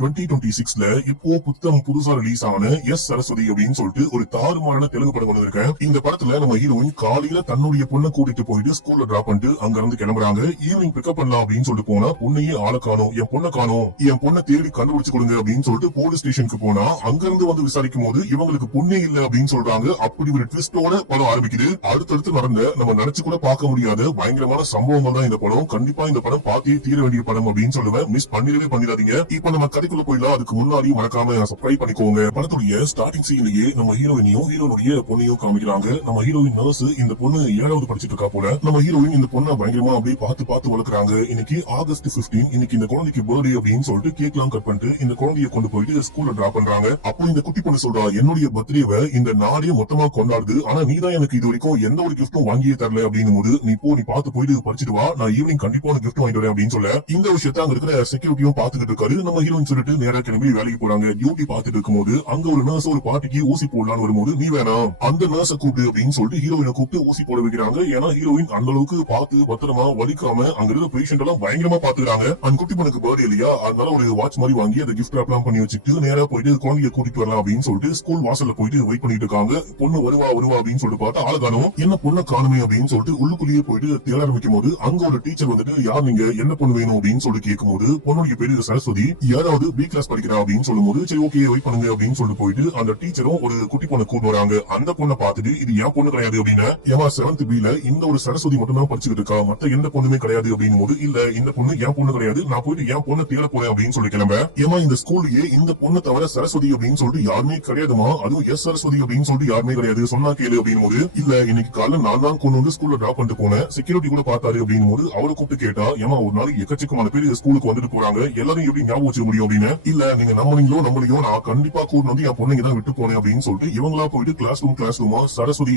2026ல இப்போ புத்தம் புதுசா ரிலீஸ் ஆன எஸ் சரஸ்வதி அப்படின்னு சொல்லிட்டு ஒரு தாறுமாறான தெலுங்கு படம் வந்திருக்கேன். இந்த படத்துல நம்ம ஹீரோயின் காலையில தன்னுடைய பொண்ணை கூட்டிட்டு போயிட்டு ஸ்கூல்ல டிராப் பண்ணிட்டு அங்க இருந்து கிளம்புறாங்க. ஈவினிங் பிக்கப் பண்ணலாம் அப்படின்னு சொல்லிட்டு போனா பொண்ணையே ஆள காணோம், என் பொண்ணை காணோம், என் பொண்ணை தேடி கண்டுபிடிச்சு கொடுங்க அப்படின்னு சொல்லிட்டு போலீஸ் ஸ்டேஷனுக்கு போனா அங்க இருந்து வந்து விசாரிக்கும் போது இவங்களுக்கு பொண்ணே இல்ல அப்படின்னு சொல்றாங்க. அப்படி ஒரு ட்விஸ்டோட படம் ஆரம்பிக்குது. அடுத்தடுத்து நடந்த நம்ம நினைச்சு கூட பார்க்க முடியாத பயங்கரமான சம்பவங்கள் தான் இந்த படம். கண்டிப்பா இந்த படம் பார்த்தே தீர வேண்டிய படம் அப்படின்னு சொல்லுவேன். மிஸ் பண்ணிடாதீங்க. இப்ப நம்ம கதைக்குள்ள போயிடலாம். அதுக்கு முன்னாடி மறக்காம சப்ஸ்கிரைப் பண்ணிக்கோங்க. படத்துடைய ஸ்டார்டிங் சீன்லயே நம்ம ஹீரோயினையும் ஹீரோனுடைய பொண்ணையும் காமிக்கிறாங்க. நம்ம ஹீரோயின் நர்ஸ், இந்த பொண்ணு 7வது படிச்சிட்டு இருக்கா போல. நம்ம ஹீரோயின் இந்த பொண்ணை பயங்கரமா அப்படியே பார்த்து வளர்க்குறாங்க. இன்னைக்கு ஆகஸ்ட் 15, இன்னைக்கு இந்த குழந்தைக்கு பர்த்டே அப்படின்னு சொல்லிட்டு கேக்லாம் கட் பண்ணிட்டு இந்த குழந்தைய கொண்டு போயிட்டு ஸ்கூல்ல டிராப் பண்றாங்க. அப்போ இந்த குட்டி பொண்ணு சொல்றா, என்னுடைய பர்த்டேவை இந்த நாடே மொத்தமா கொண்டாடுது, ஆனா நீதான் எனக்கு இது வரைக்கும் எந்த ஒரு கிஃப்டும் வாங்கியே தரல அப்படின்னு போது நீ பார்த்து போயிட்டு படிச்சுட்டு வா, நான் ஈவினிங் கண்டிப்பா ஒரு கிஃப்ட் வாங்கிட்டு வரேன் அப்படின்னு சொல்ல இந்த விஷயத்த அங்க இருக்கிற செக்யூரிட்டியும் பாத்துக்கிட்டு இருக்காரு. நம்ம ஹீரோயின் சொல்லிட்டு நேரா கிளம்பி வேலைக்கு போறாங்க. டியூட்டி பாத்துட்டு இருக்கும்போது அங்க ஒரு நர்ஸ் ஒரு பார்ட்டிக்கு ஊசி போடலான்னு வரும்போது நீ வேணாம் அந்த நர்ஸ கூப்பிடு அப்படின்னு சொல்லிட்டு ஹீரோயினை கூப்பிட்டு ஊசி போட வைக்கிறாங்க. ஏன்னா ஹீரோயின் அந்த அளவுக்கு பார்த்து பத்திரமா வலிக்காம அங்க இருக்க பேஷண்ட் எல்லாம் பயங்கரமா பாத்துக்கிறாங்க. அந்த குட்டி பொண்ணுக்கு பர்த்டே இல்லையா, அதனால ஒரு வாட்ச் மாதிரி வாங்கி அந்த கிஃப்ட் அப்லாம் பண்ணி வச்சுட்டு நேரா போயிட்டு குழந்தைய கூட்டிட்டு வரலாம் அப்படின்னு சொல்லிட்டு ஸ்கூல் வாசல்ல போயிட்டு வெயிட் பண்ணிட்டு இருக்காங்க. பொண்ணு வருவா அப்படின்னு சொல்லிட்டு பார்த்தா ஆள காணோம். என்ன பொண்ணை காணுமே அப்படின்னு சொல்லிட்டு உள்ளுக்குள்ளேயே போயிட்டு தேட ஆரம்பிக்கும் போது அங்க ஒரு டீச்சர் வந்துட்டு யார் நீங்க, என்ன பொண்ணு வேணும் அப்படின்னு சொல்லி கேட்கும் போது பொண்ணுடைய பேரு சரஸ்வதி, யாராவது பி கிளாஸ் படிக்கிறா அப்படின்னு சொல்லும் போது சரி ஓகே வெயிட் பண்ணுங்க அப்படின்னு சொல்லிட்டு போயிட்டு அந்த டீச்சரும் ஒரு குட்டி பொண்ணை கூட்டு வராங்க. அந்த பொண்ணை பார்த்துட்டு இது என் பொண்ணு கிடையாது அப்படின்னு, ஏமா 7th B-ல இந்த ஒரு சரஸ்வதி மட்டும் தான் படிச்சுக்கிட்டு இருக்கா, மத்த எந்த பொண்ணுமே கிடையாது அப்படின்னு போது இல்ல இந்த பொண்ணு என் பொண்ணு கிடையாது, நான் போயிட்டு என் பொண்ணை தேட போறேன் அப்படின்னு சொல்லி கிளம்ப. ஏமா இந்த ஸ்கூல்லயே இந்த பொண்ணை தவிர சரஸ்வதி அப்படின்னு சொல்லிட்டு யாருமே கிடையாதுமா, அதுவும் எஸ் சரஸ்வதி அப்படின்னு சொல்லிட்டு யாருமே கிடையாது, சொன்னா கேளு அப்படின்னு போது இல்ல இன்னைக்கு காலைல நான் தான் கொண்டு வந்து ஸ்கூல்ல டிராப் பண்ணிட்டு போனேன், செக்யூரிட்டி கூட பார்த்தாரு அப்படின்னு போது அவரை கூப்பிட்டு கேட்டா, ஏமா ஒரு நாளைக்கு எக்கச்சக்கமான பேர் ஸ்கூலுக்கு வந்துட்டு போறாங்க, எல்லாரும் எப்படி ஞாபகம் வச்சுக்க முடியும் அப்படின்னு. இல்ல நீங்க நம்பளையும் நான் கண்டிப்பா கூட்டு வந்து என் பொண்ணுங்க தான் விட்டு போனேன் அப்படின்னு சொல்லிட்டு இவங்களா போயிட்டு கிளாஸ் ரூமா சரஸ்வதி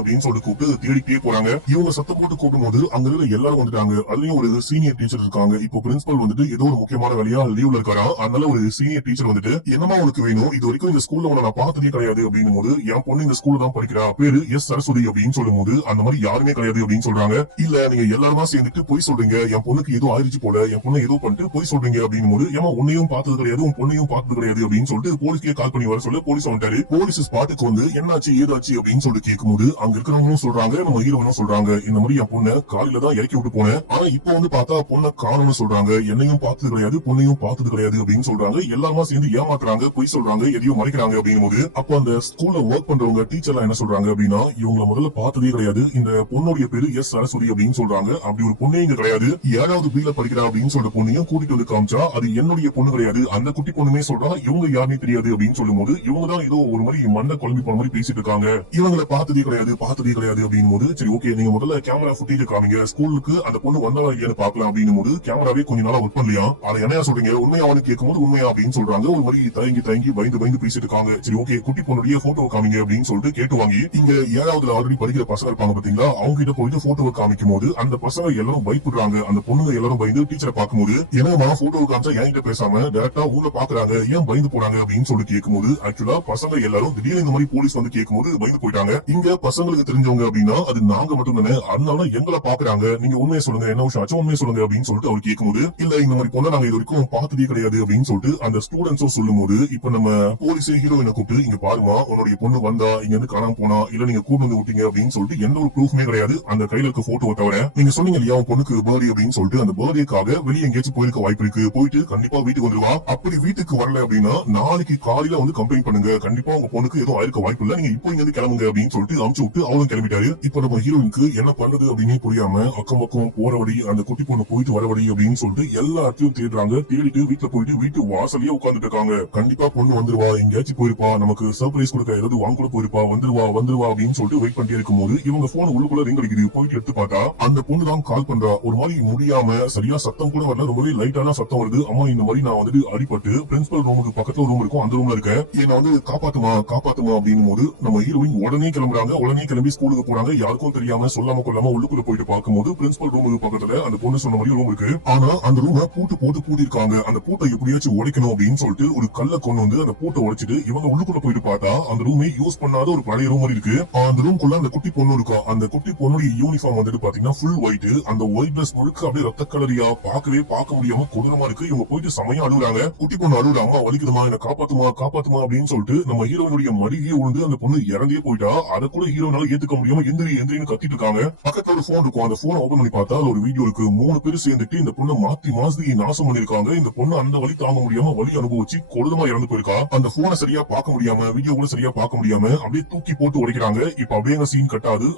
அப்படின்னு சொல்லிட்டு கூப்பிட்டு தேடிட்டே போறாங்க. இவங்க சத்தம் போட்டு கூப்பிடும் போது அங்க இருக்க எல்லாரும் வந்துட்டாங்க. அதுலயும் ஒரு சீனியர் டீச்சர் இருக்காங்க. இப்போ பிரின்சிபல் வந்துட்டு ஏதோ ஒரு முக்கியமான வேலையா லீவ்ல இருக்காரா, அதனால ஒரு சீனியர் டீச்சர் வந்துட்டு என்னமா உனக்கு வேணும், இது வரைக்கும் இந்த ஸ்கூல்ல உன நான் பார்த்ததே கிடையாது அப்படின்னு போது என் பொண்ணு இந்த ஸ்கூல்ல தான் படிக்கிறா, பேரு எஸ் சரஸ்வதி அப்படின்னு சொல்லும் போது அந்த மாதிரி யாருமே கிடையாது அப்படின்னு சொல்றாங்க. இல்ல நீங்க எல்லாருமா சேர்ந்துட்டு போய் சொல்றீங்க, என் பொண்ணுக்கு ஏதோ ஆயிடுச்சு போல, என் பொண்ணு ஏதோ பண்ணிட்டு போய் சொல்றீங்க அப்படின்னு போது ஏமா உன்னையும் பார்த்தது கிடையாது உன் பொண்ணையும் பார்த்தது கிடையாது அப்படின்னு சொல்லிட்டு போலீஸ்க்கே கால் பண்ணி வர சொல்ல போலீஸ் வந்துட்டாரு. போலீஸ் ஸ்பாட்டுக்கு வந்து என்னாச்சு ஏதாச்சு அப்படின்னு சொல்லிட்டு கேட்கும்போது அங்க இருக்கிறவங்களும் சொல்றாங்க, நம்ம ஹீரோனும் சொல்றாங்க, இந்த மாதிரி என் பொண்ணை காலையில தான் இறக்கி விட்டு போனேன், ஆனா இப்ப வந்து பார்த்தா பொண்ணை காணும்னு சொல்றாங்க, என்னையும் பார்த்தது கிடையாது பொண்ணையும் பார்த்தது கிடையாது அப்படின்னு சொல்றாங்க. எல்லாருமா சேர்ந்து ஏமாத்துறாங்க, பொய் சொல்றாங்க, எதையும் மறைக்கிறாங்க அப்படின்னு போது அப்ப அந்த ஸ்கூல்ல ஒர்க் பண்றவங்க டீச்சர்லாம் என்ன சொல்றாங்க அப்படின்னா, இவங்கள முதல்ல பார்த்ததே கிடையாது, இந்த பொண்ணுடைய பேரு எஸ் சரஸ்வதி அப்படின்னு சொல்றாங்க, அப்படி ஒரு பொண்ணே இங்க கிடையாது, 7வது B-ல படிக்கிறா அப்படின்னு சொல்ற பொண்ணையும் கூட்டிட்டு வந்து காமிச்சா அது என்னுடைய பொண்ணு கிடையாது, அந்த குட்டி பொண்ணுமே சொல்றா இவங்க யாருமே தெரியாது அப்படின்னு சொல்லும் போது இவங்க தான் ஏதோ ஒரு மாதிரி மண்ணை குழம்பி போன மாதிரி பேசிட்டு இருக்காங்க, இவங்களை பார்த்ததே கிடையாது அப்படின்னு போது சரி ஓகே நீங்க முதல்ல கேமரா ஃபுட்டேஜ் காமிங்க, ஸ்கூலுக்கு அந்த பொண்ணு வந்தவா இல்லையான்னு பாக்கலாம் அப்படின்னு போது கேமராவே கொஞ்ச நாளா ஒர்க் பண்ணலையா, அதை என்னையா சொல்றீங்க உண்மையா அவனு கேட்கும்போது உண்மையா அப்படின்னு சொல்றாங்க. ஒரு மாதிரி தயங்கி பயந்து பேசிட்டு இருக்காங்க. சரி ஓகே குட்டி பொண்ணுடைய போட்டோ காமிங்க அப்படின்னு சொல்லிட்டு கேட்டு வாங்கி இங்க 7வதுல ஆல்ரெடி படிக்கிற பசங்க இருப்பாங்க பாத்தீங்களா, அவங்க கிட்ட போயிட்டு போட்டோவை காமிக்கும் போது அந்த பசங்க எல்லாரும் பயப்படுறாங்க. அந்த பொண்ணுங்க எல்லாரும் பயந்து டீச்சரை பார்க்கும்போது என்னமா போட்டோ காமிச்சா என்கிட்ட பேசாம டைரக்டா ஊர்ல பாக்குறாங்க, ஏன் பயந்து போறாங்க அப்படின்னு சொல்லி கேட்கும்போது ஆக்சுவலா பசங்க எல்லாரும் திடீர்னு இந்த மாதிரி போலீஸ் வந்து கேட்கும்போது பயந்து போயிட்டாங்க. இங்க பசங்களுக்கு தெரிஞ்சவங்க அப்படின்னா அது நாங்க மட்டும் தானே, அதனால எங்களை பாக்குறாங்க, நீங்க உண்மையை சொல்லுங்க, என்ன விஷயம் ஆச்சு உண்மையை சொல்லுங்க அப்படின்னு சொல்லிட்டு அவர் கேட்கும்போது இல்ல இந்த மாதிரி பொண்ணை நாங்க இது வரைக்கும் பார்த்ததே கிடையாது அப்படின்னு சொல்லிட்டு அந்த ஸ்டூடெண்ட்ஸும் சொல்லும் போது இப்ப நம்ம போலீஸ் ஹீரோயினை கூப்பிட்டு இங்க பாருமா உன்னுடைய பொண்ணு வந்தா இங்க இருந்து காணாம போனா இல்ல நீங்க கூட்டு வந்து விட்டீங்க அப்படின்னு சொல்லிட்டு எந்த ஒரு ப்ரூஃப்மே கிடையாது, அந்த கையில இருக்க போட்டோ தவிர நீங்க சொன்னீங்க இல்லையா உன் பொண்ணுக்கு பர்த்டே அப்படின்னு சொல்லிட்டு அந்த பர்த்டேக்காக வெளியே எங்கேயாச்சும் போயிருக்க வாய்ப்பு இருக்கு, போயிட்டு கண்டிப்பா வீட்டுக்கு வந்துருவா, அப்படி வீட்டுக்கு வரல அப்படின்னா நாளைக்கு காலையில வந்து கம்ப்ளைண்ட் பண்ணுங்க, கண்டிப்பா உங்க பொண்ணுக்கு எதுவும் ஆயிருக்க வாய்ப்பு இல்ல, நீங்க இப்போ இங்க இருந்து கிளம்புங்க அப்படின்னு சொல்லிட்டு அமுச்சு விட்டு அவரும் கிளம்பிட்டாரு. இப்ப நம்ம ஹீரோயினுக்கு என்ன பண்றது அப்படின்னு புரியாம அக்கம் பக்கம் போற வழி அந்த குட்டி பொண்ணு போயிட்டு வர வழி அப்படின்னு சொல்லிட்டு எல்லா இடத்தையும் தேடுறாங்க. தேடிட்டு வீட்டுல போயிட்டு வீட்டு வாசலையே உட்கார்ந்துட்டு இருக்காங்க. கண்டிப்பா பொண்ணு வந்துருவா, எங்கேயாச்சும் போயிருப்பா, நமக்கு சர்ப்ரைஸ் கொடுக்க ஏதாவது வாங்க கூட போயிருப்பா, வந்துருவா அப்படின்னு சொல்லிட்டு வெயிட் பண்ணிட்டே இருக்கும் போது இவங்க போன் உள்ளுக்குள்ள ரிங் அடிக்குது. போயிட்டு எடுத்து பார்த்தா அந்த பொண்ணு தான் கால் பண்றா. ஒரு மாதிரி முடியாம சரியா சத்தம் கூட வரல, ரொம்பவே லைட்டான சத்தம் வருது. அம்மா இந்த மாதிரி நான் வந்துட்டு அடிபட்டு பிரின்சிபல் ரூமுக்கு பக்கத்துல ரூம் இருக்கும், அந்த ரூம்ல இருக்கேன், என்ன வந்து காப்பாத்துமா அப்படின்னு போது நம்ம ஹீரோயின் உடனே கிளம்புறாங்க. உடனே கிளம்பி ஸ்கூலுக்கு போறாங்க. யாருக்கும் தெரியாம சொல்லாம கொள்ளாம உள்ளுக்குள்ள போயிட்டு பார்க்கும்போது பிரின்சிபல் ரூமுக்கு பக்கத்துல அந்த பொண்ணு சொன்ன மாதிரி ரூம் இருக்கு. ஆனா அந்த ரூம பூட்டி இருக்காங்க. அந்த பூட்டை எப்படியாச்சும் உடைக்கணும் அப்படின்னு சொல்லிட்டு ஒரு கல்ல கொண்டு வந்து அந்த பூட்டை உடைச்சிட்டு இவங்க உள்ளுக்குள்ள போயிட்டு பார்த்தா அந்த ரூமே யூஸ் பண்ணாத ஒரு பழைய ரூம் இருக்கு. அந்த ரூம்குள்ள அந்த குட்டி பொண்ணு இருக்கும். அந்த குட்டி பொண்ணுடைய யூனிஃபார்ம் வந்துட்டு பாத்தீங்கன்னா ஃபுல் ஒயிட். அந்த ஒயிட் டிரஸ் முழுக்க அப்படியே ரத்த கலரியா பார்க்க முடியாம கொடூரமா இருக்கு. இவங்க போயிட்டு சமயம் அழுகுறாங்க. குட்டி பொண்ணு அழுகுற, அம்மா வலிக்குதுமா, என்ன காப்பாத்துமா காப்பாத்துமா அப்படின்னு சொல்லிட்டு நம்ம ஹீரோனுடைய மடியே விழுந்து அந்த பொண்ணு இறந்தே போயிட்டா. அதை கூட ஹீரோனால ஏத்துக்க முடியாம எந்திரி எந்திரின்னு கத்திட்டு இருக்காங்க. பக்கத்துல ஒரு போன் இருக்கும். அந்த போனை ஓபன் பண்ணி பார்த்தா ஒரு வீடியோ இருக்கு. 3 பேர் சேர்ந்துட்டு இந்த பொண்ணை மாத்தி நாசம் பண்ணிருக்காங்க. இந்த பொண்ணு அந்த வலி தாங்க முடியாம வலி அனுபவிச்சு கொடூரமா இறந்து போயிருக்கா. அந்த போனை சரியா பார்க்க முடியாம, வீடியோ கூட சரியா பார்க்க முடியாம அப்படியே தூக்கி போட்டு உடைக்கிறாங்க. இப்ப அப்படியே சீன் கட்டாது.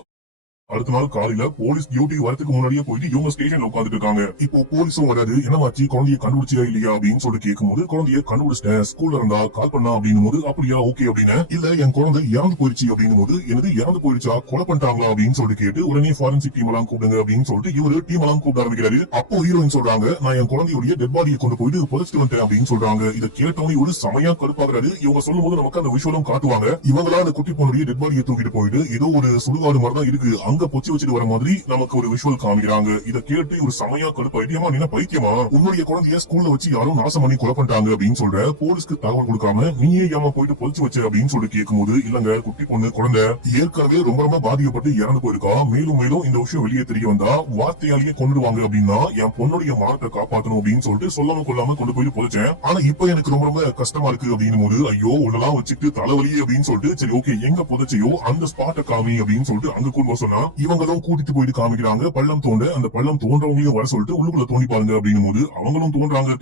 அடுத்த நாள் காலையில போலீஸ் டியூட்டி வரதுக்கு முன்னாடியே போயிட்டு இவங்க ஸ்டேஷன்ல உட்காந்துட்டு இருக்காங்க. இப்போ போலீஸும் வராது. என்னமாச்சு, குழந்தைய கண்டுபிடிச்சியா இல்லையா அப்படின்னு சொல்லிட்டு கேட்கும்போது, குழந்தைய கண்டுபிடிச்சிட்டேன், ஸ்கூல்ல இருந்தா கால் பண்ணா அப்படின்னு போது, அப்படியா ஓகே அப்படின்னு. இல்ல என் குழந்தை இறந்து போயிடுச்சு அப்படின்னு போது, எனது இறந்து போயிடுச்சா, கொலை பண்ணிட்டாங்களா அப்படின்னு சொல்லிட்டு கேட்டு உடனே ஃபாரன்சிக் டீம் எல்லாம் கூப்பிடுங்க அப்படின்னு சொல்லிட்டு இவரு டீம் எல்லாம் கூப்பிட ஆரம்பிக்கிறாரு. அப்போ ஹீரோயின் சொல்றாங்க, நான் என் குழந்தையுடைய டெட் பாடியை கொண்டு போயிட்டு புதைச்சிட்டு வந்துட்டேன் அப்படின்னு சொல்றாங்க. இதை கேட்டவனே ஒரு சமயா கடுப்பாகிறாரு. இவங்க சொல்லும் போது நமக்கு அந்த விஷயம் காட்டுவாங்க. இவங்களா அந்த குட்டி பொண்ணுடைய டெட் பாடியை தூக்கிட்டு போயிட்டு ஏதோ ஒரு சுடுகாடு மாதிரி தான் இருக்கு, அங்க பொச்சு வச்சுட்டு வர நமக்கு ஒரு விஷுவல் காமிக்கிறாங்க. இத கேட்டு ஒரு சமயா கடுப்பாயிட்டியமா, நீ பைத்தியமா, உன்னுடைய குழந்தைய ஸ்கூல்ல வச்சு யாரும் நாசம் பண்ணி கொலை பண்ணிட்டாங்க அப்படின்னு சொல்ற. போலீஸ்க்கு தகவல் கொடுக்காம நீயே ஏமா போயிட்டு பொழிச்சு வச்ச அப்படின்னு சொல்லி கேட்கும்போது, இல்லங்க குட்டி பொண்ணு குழந்தை ஏற்கனவே ரொம்ப பாதிக்கப்பட்டு இறந்து போயிருக்கா. மேலும் இந்த விஷயம் வெளியே தெரிய வந்தா வார்த்தையாலேயே கொண்டுடுவாங்க அப்படின்னா என் பொண்ணுடைய மானத்தை காப்பாற்றணும் அப்படின்னு சொல்லிட்டு சொல்லாம கொள்ளாம கொண்டு போயிட்டு பொழிச்சேன். ஆனா இப்ப எனக்கு ரொம்ப கஷ்டமா இருக்கு அப்படின்னு போது, ஐயோ உள்ளலாம் வச்சுட்டு தலைவலி அப்படின்னு சொல்லிட்டு, சரி ஓகே எங்க புதைச்சையோ அந்த ஸ்பாட்டை காமி அப்படின்னு சொல்லிட்டு அங்க கொண்டு சொன்னா இவங்களும் கூட்டிட்டு போயிட்டு காமிக்கிறாங்க. பள்ளம் தோண்ட, அந்த பள்ளம் தோன்றவங்களையும் வர சொல்லிட்டு உள்ளுக்குள்ள தோண்டி பாருங்க அப்படின்னு போது அவங்களும் தோன்றாங்க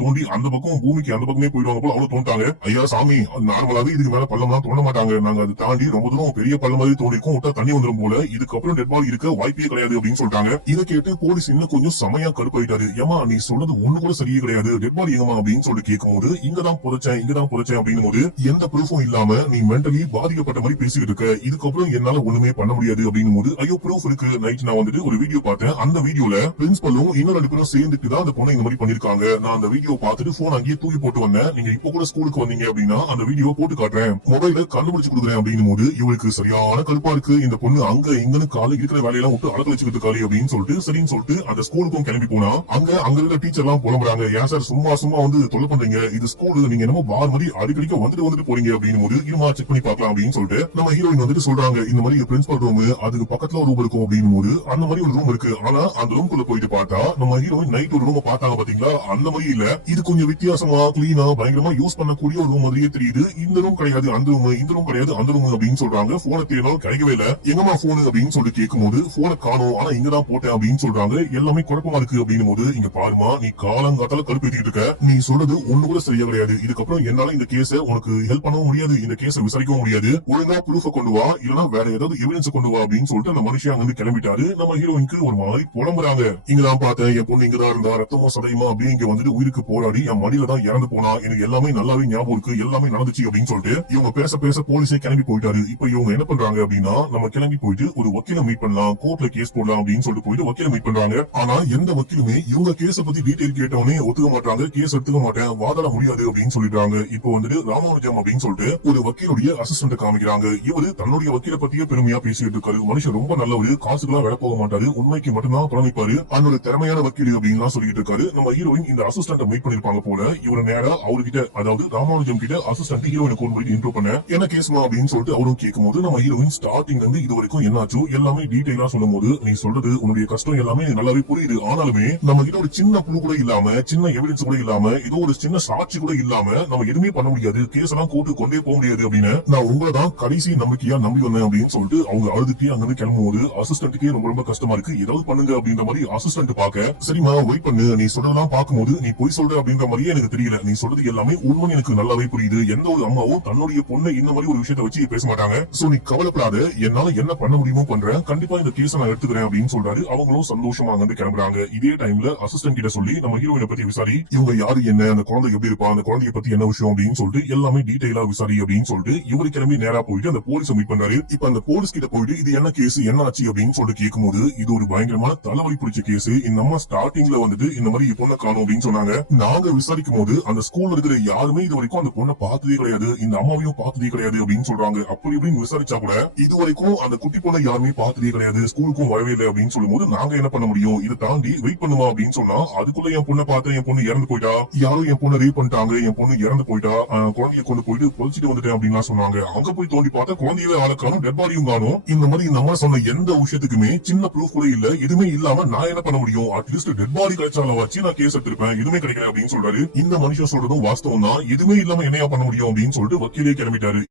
தோண்டி அந்த பக்கம் பூமிக்கு அந்த பக்கமே போயிடுவாங்க போல. அவங்களும் தோண்டாங்க. ஐயா சாமி, நார்மலாவே இதுக்கு மேல பள்ளம் எல்லாம் தோண்ட மாட்டாங்க, நாங்க அதை தாண்டி ரொம்ப தூரம் பெரிய பள்ளம் மாதிரி தோண்டிருக்கோம், விட்டா தண்ணி வந்துடும் போல, இதுக்கப்புறம் டெட் பாடி இருக்க வாய்ப்பே கிடையாது அப்படின்னு சொல்லிட்டாங்க. இதை கேட்டு போலீஸ் இன்னும் கொஞ்சம் சமயா கடுப்பாயிட்டாரு. ஏமா நீ சொல்றது ஒண்ணு கூட சரியே கிடையாது, டெட் பாடி எங்கம்மா அப்படின்னு சொல்லிட்டு கேட்கும்போது, இங்கதான் புதைச்சேன் அப்படின்னு போது, எந்த ப்ரூஃபும் இல்லாம நீ மென்டலி பாதிக்கப்பட்ட மாதிரி பேசிக்கிட்டு இருக்க, இதுக்கப்புறம் என்னால ஒண்ணுமே பண்ண முடியாது அப்படின்னு போது, ஐயோ ப்ரூஃப் இருக்கு. நைட் நான் வந்துட்டு ஒரு வீடியோ பார்த்தேன். அந்த வீடியோல பிரின்சிபலும் இன்னொரு 2 பேரும் சேர்ந்துட்டு தான் அந்த பொண்ணை இந்த மாதிரி பண்ணிருக்காங்க. நான் அந்த வீடியோ பார்த்துட்டு போன் அங்கேயே தூக்கி போட்டு வந்தேன். நீங்க இப்ப கூட ஸ்கூலுக்கு வந்தீங்க அப்படின்னா அந்த வீடியோ போட்டு காட்டுறேன், மொபைல கண்டுபிடிச்சு கொடுக்குறேன் அப்படின்னு போது இவருக்கு சரியான கடுப்பா இருக்கு. இந்த பொண்ணு அங்க இங்கன்னு காலை இருக்கிற வேலையெல்லாம் விட்டு அலக்கழிச்சுக்கிட்டு இருக்காளே அப்படின்னு சொல்லிட்டு சரின்னு சொல்லிட்டு அந்த ஸ்கூலுக்கும் கிளம்பி போனா அங்க இருக்க டீச்சர் எல்லாம் புலம்புறாங்க. ஏன் சார் சும்மா வந்து தொலை பண்றீங்க, இது ஸ்கூல், நீங்க என்னமோ பார் மாதிரி அடிக்கடிக்க வந்துட்டு போறீங்க அப்படின்னு போது, இருமா செக் பண்ணி பார்க்கலாம் அப்படின்னு சொல்லிட்டு நம்ம ஹீரோயின் வந்துட்டு சொல்றாங்க, இந்த மாதிரி பிரின்சிபல் ரூம் அதுக்கு பக்கத்துல ஒரு ரூம் இருக்கும் அப்படின்னு போது, அந்த மாதிரி ஒரு ரூம் இருக்கு. ஆனா அந்த ரூம்குள்ள போயிட்டு பார்த்தா நம்ம ஹீரோயின் நைட் ஒரு ரூம் பார்த்தாங்க பாத்தீங்களா, அந்த மாதிரி இல்ல. இது கொஞ்சம் வித்தியாசமா கிளீனா பயங்கரமா யூஸ் பண்ணக்கூடிய ஒரு ரூம் மாதிரியே தெரியுது. இந்த ரூம் கிடையாது அந்த ரூம், இந்த ரூம் கிடையாது அந்த ரூம் அப்படின்னு சொல்றாங்க. போனை தேடினாலும் கிடைக்கவே இல்ல. எங்கம்மா போன் அப்படின்னு சொல்லி கேட்கும்போது, போனை காணோம், ஆனா இங்கதான் போட்டேன் அப்படின்னு சொல்றாங்க. எல்லாமே குழப்பமா இருக்கு அப்படின்னு போது, இங்க பாருமா, நீ காலங்காத்தால கருப்பேத்திட்டு இருக்க, நீ சொல்றது ஒண்ணு கூட சரியா கிடையாது. இதுக்கப்புறம் என்னால இந்த கேஸ உனக்கு ஹெல்ப் பண்ணவும் முடியாது, இந்த கேஸ விசாரிக்கவும் முடியாது. ஒழுங்கா ப்ரூஃப கொண்டு வா, இல்லனா வேற ஏதாவது எவிடன்ஸ் கொண்டு வா அப்படின்னு சொல்லிட்டு அந்த மனுஷன் அங்க இருந்து கிளம்பிட்டாரு. நம்ம ஹீரோயினுக்கு ஒரு மாதிரி புலம்புறாங்க. இங்கதான் பார்த்தேன், என் பொண்ணு இங்கதான் இருந்தா, ரத்தமோ சதையுமா அப்படியே இங்க வந்துட்டு உயிருக்கு போராடி என் மடியில தான் இறந்து போனா, எனக்கு எல்லாமே நல்லாவே ஞாபகம் இருக்கு, எல்லாமே நடந்துச்சு அப்படின்னு சொல்லிட்டு இவங்க பேச போலீஸே கிளம்பி போயிட்டாரு. இப்ப இவங்க என்ன பண்றாங்க அப்படின்னா, நம்ம கிளம்பி போயிட்டு ஒரு வக்கீல மீட் பண்ணலாம், கோர்ட்ல கேஸ் போடலாம் அப்படின்னு சொல்லிட்டு போயிட்டு வக்கீல மீட் பண்றாங்க. ஆனா எந்த வக்கீலுமே இவங்க கேஸ பத்தி டீடைல் கேட்டவனே ஒத்துக்க மாட்டாங்க, கேஸ் எடுத்துக்க மாட்டேன், வாதாட முடியாது அப்படின்னு சொல்லிடுறாங்க. இப்போ வந்துட்டு ராமானுஜம் அப்படின்னு சொல்லிட்டு ஒரு வக்கீலுடைய அசிஸ்டன்ட் காமிக்கிறாங்க. இவரு தன்னுடைய வக்கீல பத்தியே பெருமையா பேசிட்டு இருக்காரு. மனுஷன் ரொம்ப நல்லவரு, காசுக்கெல்லாம் வேலை போக மாட்டாரு, உண்மைக்கு மட்டும்தான் பிரமிப்பாரு, அவனோட திறமையான வக்கீல் அப்படின்னு சொல்லிட்டு இருக்காரு. நம்ம ஹீரோயின் இந்த அசிஸ்டன்ட் மீட் பண்ணிருப்பாங்க போல. இவரு நேரா அவர்கிட்ட, அதாவது ராமானுஜம் கிட்ட அசிஸ்டன்ட் ஹீரோயினுக்கு ஒரு முறை இன்ட்ரோ பண்ண, என்ன கேஸ்மா அப்படின்னு சொல்லிட்டு அவரும் கேட்கும்போது, நம்ம ஹீரோயின் ஸ்டார்டிங்ல இருந்து இது வரைக்கும் என்னாச்சோ எல்லாமே டீடைலா சொல்லும் போது, நீ சொல்றது உன்னுடைய கஷ்டம் எல்லாமே நல்லாவே புரியுது, ஆனாலுமே நம்ம கிட்ட ஒரு சின்ன புழு கூட இல்லாம, சின்ன எவிடன்ஸ் கூட இல்லாம, ஏதோ ஒரு சின்ன சாட்சி கூட இல்லாம நம்ம எதுவுமே பண்ண முடியாது, கேஸ் எல்லாம் கோர்ட்டு கொண்டே போக முடியாது அப்படின்னு நான் உங்களை தான் கடைசி நம்பிக்கையா நம்பி வந்தேன் அப்படின்னு சொல்லிட்டு அவங்க அழுதுட்டு அங்க இருந்து கிளம்பும்போது அசிஸ்டன்ட்டுக்கே ரொம்ப கஷ்டமா இருக்கு, ஏதாவது பண்ணுங்க அப்படின்ற மாதிரி அசிஸ்டன்ட் பாக்க, சரிமா வெயிட் பண்ணு, நீ சொல்றதெல்லாம் பாக்கும்போது நீ போய் சொல்ற அப்படின்ற மாதிரியே எனக்கு தெரியல, நீ சொல்றது எல்லாமே உண்மை எனக்கு நல்லாவே புரியுது, எந்த ஒரு அம்மாவும் தன்னுடைய பொண்ணை இந்த மாதிரி ஒரு விஷயத்தை வச்சு பேச மாட்டாங்க, சோ நீ கவலைப்படாத, என்னால என்ன பண்ண முடியுமோ பண்றேன், கண்டிப்பா இந்த கேஸை நான் எடுத்துக்கிறேன் அப்படின்னு சொல்றாரு. அவங்களும் சந்தோஷமா வந்து கிளம்புறாங்க. இதே டைம்ல அசிஸ்டன்ட் கிட்ட சொல்லி நம்ம ஹீரோயினை பத்தி விசாரி, இவங்க யாரு, என்ன, அந்த குழந்தை எப்படி இருப்பா, அந்த குழந்தைய பத்தி என்ன விஷயம் அப்படின்னு சொல்லிட்டு எல்லாமே டீடைலா விசாரி அப்படின்னு சொல்லிட்டு இவரு கிளம்பி நேரா போயிட்டு அந்த போலீஸ் மீட் பண்றாரு. இப்ப அந்த போலீஸ் கிட்ட போயிட்டு இது என்ன கேஸ், என்ன ஆச்சு அப்படின்னு சொல்லிட்டு கேட்கும்போது, இது ஒரு பயங்கரமான தலைவலி பிடிச்ச கேஸ், இந்த அம்மா ஸ்டார்டிங்ல வந்துட்டு இந்த மாதிரி பொண்ணை காணும் அப்படின்னு சொன்னாங்க. நாங்க விசாரிக்கும் போது அந்த ஸ்கூல்ல இருக்கிற யாருமே இது வரைக்கும் அந்த பொண்ணை பார்த்ததே கிடையாது, இந்த அம்மாவையும் பார்த்ததே கிடையாது அப்படின்னு சொல்றாங்க. அப்படி இப்படின்னு விசாரிச்சா கூட இது வரைக்கும் அந்த குட்டி பொண்ணை யாருமே பார்த்ததே கிடையாது, ஸ்கூலுக்கும் வரவே இல்லை அப்படின்னு சொல்லும் போது, நாங்க என்ன பண்ண முடியும், இதை தாண்டி வெயிட் பண்ணுமா அப்படின்னு சொன்னா, அதுக்குள்ள என் பொண்ணை பார்த்தேன், என் பொண்ணு இறந்து போயிட்டா, யாரோ என் பொண்ணை ரேப் பண்ணிட்டாங்க, என் பொண்ணு இறந்து போயிட்டா, குழந்தைய கொண்டு போயிட்டு பொழிச்சிட்டு வந்துட்டேன் அப்படின்னு சொன்னாங்க. அங்க போய் தோண்டி பார்த்தா குழந்தையவே ஆள காணும், டெட் பாடியும் காணும். இந்த மாதிரி இந்த அம்மா சொன்ன எந்த விஷயத்துக்குமே சின்ன ப்ரூஃப் கூட இல்ல, எதுவுமே இல்லாம நான் என்ன பண்ண முடியும்? அட்லீஸ்ட் டெட் பாடி கிடைச்சால வச்சு நான் கேஸ் எடுத்திருப்பேன், எதுவுமே கிடைக்கல அப்படின்னு சொல்றாரு. இந்த மனுஷன் சொல்றதும் வாஸ்தவம் தான். எதுவுமே இல்லாம என்னையா பண்ண முடியும் அப்படின்னு சொல்லிட்டு வக்கீலே கிளம்பிட்டாரு.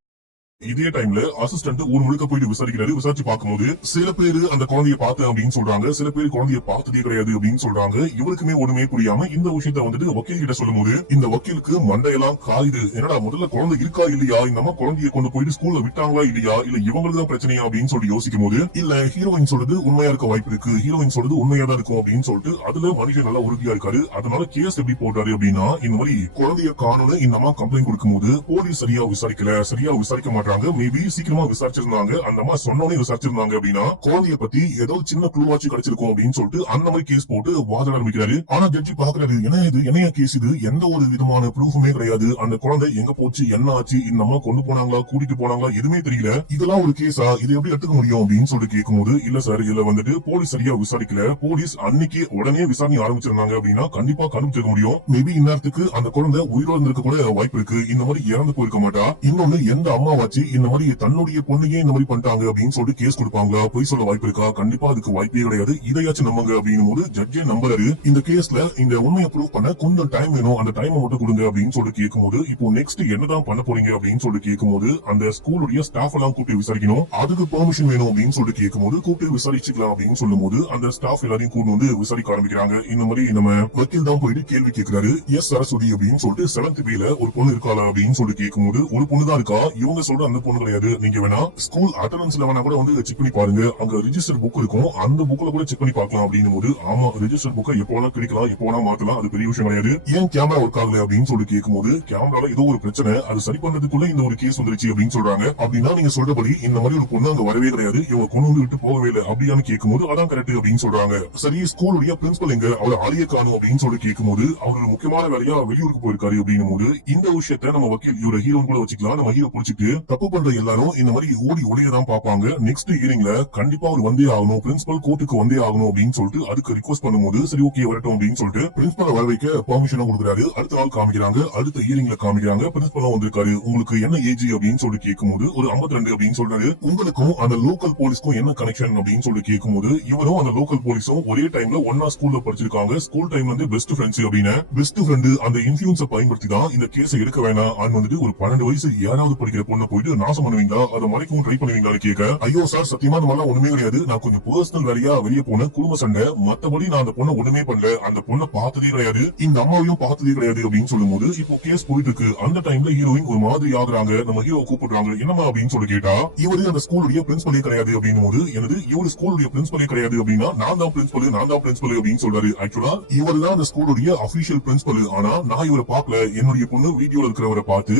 இதே டைம்ல அசிஸ்டன்ட் ஊர் முழுக்க போயிட்டு விசாரிக்கிறாரு. விசாரிச்சு பார்க்கும்போது சில பேரு அந்த குழந்தைய பார்த்தேன் அப்படின்னு சொல்றாங்க, சில பேர் குழந்தைய பார்த்ததே கிடையாது அப்படின்னு சொல்றாங்க. இவருக்குமே ஒண்ணுமே புரியாம இந்த விஷயத்த வந்துட்டு வக்கீல் கிட்ட சொல்லும் போது இந்த வக்கீலுக்கு மண்டையெல்லாம் காயுது. என்னடா முதல்ல குழந்தை இருக்கா இல்லையா, இந்த அம்மா குழந்தைய கொண்டு போயிட்டு ஸ்கூல்ல விட்டாங்களா இல்லையா, இல்ல இவங்களுக்கு தான் பிரச்சனையா அப்படின்னு சொல்லி யோசிக்கும் போது இல்ல ஹீரோயின் சொல்றது உண்மையா இருக்க வாய்ப்பு இருக்கு, ஹீரோயின் சொல்றது உண்மையா தான் இருக்கும் அப்படின்னு சொல்லிட்டு அதுல மனுஷன் நல்லா உறுதியா இருக்காரு. அதனால கேஸ் எப்படி போட்டாரு அப்படின்னா, இந்த மாதிரி குழந்தைய காணோன்னு இந்த அம்மா கம்ப்ளைண்ட் கொடுக்கும் போது போலீஸ் சரியா விசாரிக்க மாட்டாங்க. மேபி சீக்கிரமா விசாரிச்சிருந்தாங்க, அந்த அம்மா சொன்னோனே விசாரிச்சிருந்தாங்க அப்படின்னா குழந்தைய பத்தி ஏதோ சின்ன க்ளூவாச்சு கிடைச்சிருக்கும் அப்படின்னு சொல்லிட்டு அந்த மாதிரி கேஸ் போட்டு வாதாட ஆரம்பிக்கிறாரு. ஆனா ஜட்ஜி பாக்குறாரு, என்ன இது என்னையா கேஸ் இது, எந்த ஒரு விதமான ப்ரூஃபுமே கிடையாது, அந்த குழந்தை எங்க போச்சு, என்ன ஆச்சு, இந்த அம்மா கொண்டு போனாங்களா கூட்டிட்டு போனாங்களா எதுவுமே தெரியல, இதெல்லாம் ஒரு கேஸா, இதை எப்படி எடுத்துக்க முடியும் அப்படின்னு சொல்லிட்டு கேட்கும்போது இல்ல சார் இதுல வந்துட்டு போலீஸ் சரியா விசாரிக்கல, போலீஸ் அன்னைக்கு உடனே விசாரணை ஆரம்பிச்சிருந்தாங்க அப்படின்னா கண்டிப்பா கண்டுபிடிக்க முடியும். மேபி இந்நேரத்துக்கு அந்த குழந்தை உயிரோடு இருந்திருக்க கூட வாய்ப்பு இருக்கு, இந்த மாதிரி இறந்து போயிருக்க மாட்டா. இன்னொன்னு எந்த அம்மாவாச்சு இந்த மாதிரி தன்னுடைய பொண்ணுயே இந்த மாதிரி பண்ணிட்டாங்க அப்படின்னு சொல்லிட்டு கேஸ் கொடுப்பாங்களா, பொய் சொல்ல வாய்ப்பு இருக்கா, கண்டிப்பா அதுக்கு வாய்ப்பே கிடையாது, இதையாச்சும் நம்புங்க அப்படின்னு போது ஜட்ஜே நம்புறாரு. இந்த கேஸ்ல இந்த உண்மையை ப்ரூவ் பண்ண கொஞ்சம் டைம் வேணும், அந்த டைம் மட்டும் கொடுங்க அப்படின்னு சொல்லிட்டு கேட்கும்போது இப்போ நெக்ஸ்ட் என்னதான் பண்ண போறீங்க அப்படின்னு சொல்லிட்டு கேட்கும்போது அந்த ஸ்கூலுடைய ஸ்டாஃப் எல்லாம் கூப்பிட்டு விசாரிக்கணும், அதுக்கு பெர்மிஷன் வேணும் அப்படின்னு சொல்லிட்டு கேட்கும்போது கூப்பிட்டு விசாரிச்சுக்கலாம் அப்படின்னு சொல்லும் போது அந்த ஸ்டாஃப் எல்லாரையும் கூட்டு வந்து விசாரிக்க ஆரம்பிக்கிறாங்க. இந்த மாதிரி நம்ம வக்கீல் தான் போயிட்டு கேள்வி கேட்கிறாரு. எஸ் சரஸ்வதி அப்படின்னு சொல்லிட்டு 7th B ல ஒரு பொண்ணு இருக்காளா அப்படின்னு சொல்லிட்டு கேட்கும்போது ஒரு பொண்ணு தான் இருக்கா, இவங்க சொல்ற அந்த பொண்ணு கிடையாது, நீங்க வேணா ஸ்கூல் அட்டெண்டன்ஸ்ல வேணா கூட வந்து செக் பண்ணி பாருங்க, அங்க ரிஜிஸ்டர் புக் இருக்கும், அந்த புக்ல கூட செக் பண்ணி பார்க்கலாம் அப்படின்னு போது ஆமா ரிஜிஸ்டர் புக்கை எப்போ வேணா கிளிக்கலாம், எப்போ வேணா மாத்தலாம், அது பெரிய விஷயம் கிடையாது, ஏன் கேமரா ஒர்க் ஆகல அப்படின்னு சொல்லி கேட்கும்போது கேமரால ஏதோ ஒரு பிரச்சனை, அது சரி பண்றதுக்குள்ள இந்த ஒரு கேஸ் வந்துருச்சு அப்படின்னு சொல்றாங்க. அப்படின்னா நீங்க சொல்றபடி இந்த மாதிரி ஒரு பொண்ணு அங்க வரவே கிடையாது, இவங்க கொண்டு வந்து விட்டு போகவே இல்லை அப்படியான்னு கேட்கும்போது அதான் கரெக்ட் அப்படின்னு சொல்றாங்க. சரி ஸ்கூலுடைய பிரின்சிபல் எங்க, அவரை ஆளிய காணும் அப்படின்னு சொல்லி கேட்கும்போது அவரோட முக்கியமான வேலையா வெளியூருக்கு போயிருக்காரு அப்படின்னு போது இந்த விஷயத்த நம்ம வக்கீல் இவர ஹீரோன் கூட வச்சுக்கலாம், நம்ம ஹீரோ பிடிச்சிட்டு தப்பு பண்ற எல்லாரும் இந்த மாதிரி ஓடி ஒளியதான் பாப்பாங்க. நெக்ஸ்ட் ஹியரிங்ல கண்டிப்பா அவர் வந்தே ஆகணும், பிரின்சிபல் கோர்ட்டுக்கு வந்தே ஆகணும் அப்படின்னு சொல்லிட்டு அதுக்கு ரிக்வஸ்ட் பண்ணும்போது சரி ஓகே வரட்டும் அப்படின்னு சொல்லிட்டு பிரின்சிபல் வர வைக்க பெர்மிஷன் கொடுக்குறாரு. அடுத்த நாள் காமிக்கிறாங்க, அடுத்த ஹியரிங்ல காமிக்கிறாங்க, பிரின்சிபல் வந்திருக்காரு. உங்களுக்கு என்ன ஏஜ் அப்படின்னு சொல்லி கேட்கும்போது ஒரு 52 அப்படின்னு சொல்றாரு. உங்களுக்கும் அந்த லோக்கல் போலீஸ்க்கும் என்ன கனெக்ஷன் அப்படின்னு சொல்லி கேட்கும்போது இவரும் அந்த லோக்கல் போலீஸும் ஒரே டைம்ல ஒன்னா ஸ்கூல்ல படிச்சிருக்காங்க, ஸ்கூல் டைம்ல இருந்து பெஸ்ட் ஃப்ரெண்ட்ஸ் அப்படின்னு பெஸ்ட் ஃப்ரெண்ட் அந்த இன்ஃபுளுன்ஸை பயன்படுத்தி தான் இந்த கேஸை எடுக்க வேணாம், அது வந்துட்டு ஒரு 12 வயசு யாராவது படிக்கிற பொண்ணை போயிட்டு நாசம் பண்ணுவீங்களா, அதை மறைக்கவும் ட்ரை பண்ணுவீங்களான்னு கேட்க ஐயோ சார் சத்தியமா அந்த மாதிரிலாம் ஒண்ணுமே கிடையாது, நான் கொஞ்சம் பர்சனல் வேலையா வெளியே போன குடும்ப சண்டை, மத்தபடி நான் அந்த பொண்ணை ஒண்ணுமே பண்ணல, அந்த பொண்ணை பார்த்ததே கிடையாது, இந்த அம்மாவையும் பார்த்ததே கிடையாது அப்படின்னு சொல்லும் போது இப்போ கேஸ் போயிட்டு இருக்கு. அந்த டைம்ல ஹீரோயின் ஒரு மாதிரி ஆகுறாங்க, நம்ம ஹீரோ கூப்பிடுறாங்க, என்னமா அப்படின்னு சொல்லி கேட்டா இவரு அந்த ஸ்கூலுடைய பிரின்சிபலே கிடையாது அப்படின்னு போது எனது இவரு ஸ்கூலுடைய பிரின்சிபலே கிடையாது அப்படின்னா நான் தான் பிரின்சிபல் அப்படின்னு சொல்றாரு. ஆக்சுவலா இவர் தான் அந்த ஸ்கூலுடைய அபிஷியல் பிரின்சிபல், ஆனா நான் இவரை பார்க்கல, என்னுடைய பொண்ணு வீடியோல இருக்கிறவரை பார்த்து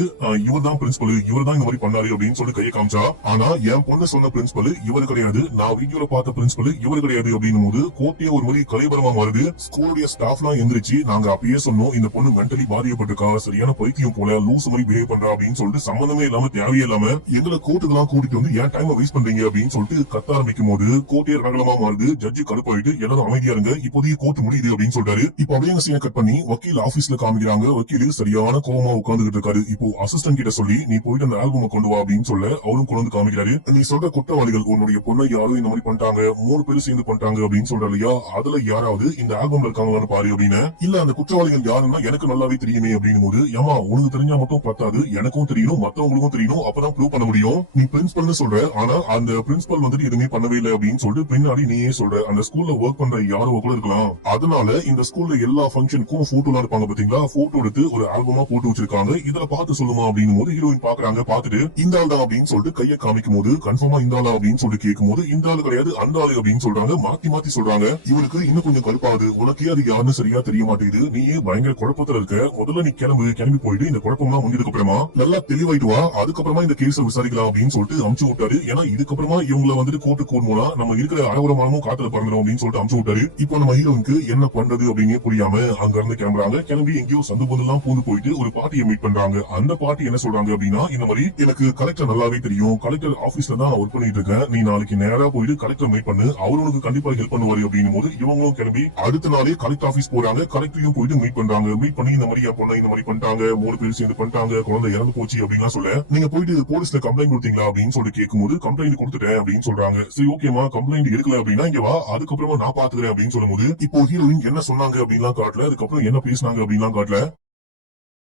இவர் தான் பிரின்சிபல், இவர் தான் இந்த மாதிரி பண்ணாரு அப்படின்னு சொல்லி கையை காமிச்சா, ஆனா என் பொண்ணு சொன்ன பிரின்சிபல் இவர் கிடையாது, நான் வீடியோல பார்த்த பிரின்சிபல் இவர் கிடையாது அப்படின்னு போது கோர்ட்டே ஒரு மாதிரி கலைபரமா மாறுது. ஸ்கூலுடைய ஸ்டாஃப் எல்லாம் எந்திரிச்சு நாங்க அப்பயே சொன்னோம் இந்த பொண்ணு மென்டலி பாதிக்கப்பட்டிருக்கா, சரியான பைத்தியம் போல லூஸ் மாதிரி பிஹேவ் பண்றா அப்படின்னு சொல்லிட்டு சம்பந்தமே இல்லாம தேவையே இல்லாம எங்களை கோர்ட்டுக்கெல்லாம் கூட்டிட்டு வந்து ஏன் டைம் வேஸ்ட் பண்றீங்க அப்படின்னு சொல்லிட்டு கத்த ஆரம்பிக்கும் போது கோர்ட்டே ரகலமா மாறுது. ஜட்ஜி கடுப்பாயிட்டு எல்லாரும் அமைதியா இருங்க, இப்போதைக்கு கோர்ட் முடியுது அப்படின்னு சொல்றாரு. இப்போ அப்படியே சீனை கட் பண்ணி வக்கீல் ஆபீஸ்ல காமிக்கிறாங்க. வக்கீல் சரியான கோவமா உட்கார்ந்துகிட்டு இருக்காரு. இப்போ அசிஸ்டன்ட் கிட்ட சொல்லி நீ போயிட்டு அந்த ஆல்பம் கொண்டு வா அப்படின்னு சொல்ல அவரும் கொண்டு வந்து காமிக்கிறாரு. நீ சொல்ற குற்றவாளிகள் உன்னுடைய பொண்ணை யாரும் இந்த மாதிரி பண்ணிட்டாங்க, 3 பேரும் சேர்ந்து பண்ணிட்டாங்க அப்படின்னு சொல்ற இல்லையா, அதுல யாராவது இந்த ஆல்பம்ல இருக்காங்களான்னு பாரு அப்படின்னு. இல்ல அந்த குற்றவாளிகள் யாருன்னா எனக்கு நல்லாவே தெரியுமே அப்படின்னு போது ஏமா உனக்கு தெரிஞ்சா மட்டும் பத்தாது, எனக்கும் தெரியணும் மத்தவங்களுக்கும் தெரியணும், அப்பதான் ப்ரூவ் பண்ண முடியும். நீ பிரின்சிபல்னு சொல்ற, ஆனா அந்த பிரின்சிபல் வந்துட்டு எதுவுமே பண்ணவே இல்லை அப்படின்னு சொல்லிட்டு பின்னாடி நீயே சொல்ற, அந்த ஸ்கூல்ல ஒர்க் பண்ற யாரோ கூட இருக்கலாம், அதனால இந்த ஸ்கூல்ல எல்லா ஃபங்க்ஷனுக்கும் போட்டோலாம் இருப்பாங்க பாத்தீங்களா, போட்டோ எடுத்து ஒரு ஆல்பமா போட்டு வச்சிருக்காங்க, இதுல பார்த்து சொல்லுமா அப்படின்னு போது ஹீரோயின் பாக்குறாங்க. பாத்துட்டு இந்த ஆள் தான் அப்படின்னு சொல்லிட்டு கையை காமிக்கும் போது கன்ஃபார்மா இந்த ஆளா அப்படின்னு சொல்லி கேட்கும் போது இந்த ஆளு கிடையாது அந்த ஆளு அப்படின்னு சொல்றாங்க. மாத்தி மாத்தி சொல்றாங்க. இவருக்கு இன்னும் கொஞ்சம் கடுப்பாது, உனக்கே அது யாருன்னு சரியா தெரிய மாட்டேங்குது, நீயே பயங்கர குழப்பத்துல இருக்க, முதல்ல நீ கிளம்பி போயிட்டு இந்த குழப்பம்லாம் முடிஞ்சதுக்கு அப்புறமா நல்லா தெளிவாயிட்டு வா, அதுக்கப்புறமா இந்த கேஸ விசாரிக்கலாம் அப்படின்னு சொல்லிட்டு அமுச்சு விட்டாரு. ஏன்னா இதுக்கப்புறமா இவங்களை வந்துட்டு கோர்ட்டு கூடலாம் நம்ம இருக்கிற அறகுறமானமும் காத்துல பறந்துடும் அப்படின்னு சொல்லிட்டு அமுச்சு விட்டாரு. இப்போ நம்ம ஹீரோனுக்கு என்ன பண்றது அப்படின்னு புரியாம அங்க இருந்து கிளம்புறாங்க. கிளம்பி எங்கேயோ சந்து பொந்தெல்லாம் பூந்து போயிட்டு ஒரு பார்ட்டியை மீட் பண்றாங்க. அந்த பார்ட்டி என்ன சொல்றாங்க அப்படின்னா இந்த மாதிரி எனக்கு எனக்கு கலெக்டர் நல்லாவே தெரியும், கலெக்டர் ஆபீஸ்ல தான் ஒர்க் பண்ணிட்டு இருக்கேன், நீ நாளைக்கு நேரா போயிட்டு கலெக்டர் மீட் பண்ணு, அவரு உனக்கு கண்டிப்பா ஹெல்ப் பண்ணுவாரு அப்படின்னும் போது இவங்களும் கிளம்பி அடுத்த நாளே கலெக்டர் ஆபீஸ் போறாங்க. கலெக்டரையும் போயிட்டு மீட் பண்றாங்க. மீட் பண்ணி இந்த மாதிரி என் பொண்ணை இந்த மாதிரி பண்ணிட்டாங்க, 3 பேர் சேர்ந்து பண்ணிட்டாங்க, குழந்தை இறந்து போச்சு அப்படின்னா சொல்ல, நீங்க போயிட்டு போலீஸ்ல கம்ப்ளைண்ட் கொடுத்தீங்களா அப்படின்னு சொல்லி கேட்கும்போது கம்ப்ளைண்ட் கொடுத்துட்டேன் அப்படின்னு சொல்றாங்க. சரி ஓகேமா, கம்ப்ளைண்ட் எடுக்கல அப்படின்னா இங்க வா, அதுக்கப்புறமா நான் பாத்துக்கிறேன் அப்படின்னு சொல்லும்போது இப்போ ஹீரோயின் என்ன சொன்னாங்க அப்படின்லாம் காட்டல, அதுக்கப்புறம் என்ன பேசினாங்க அப்படின்லாம் காட்டல.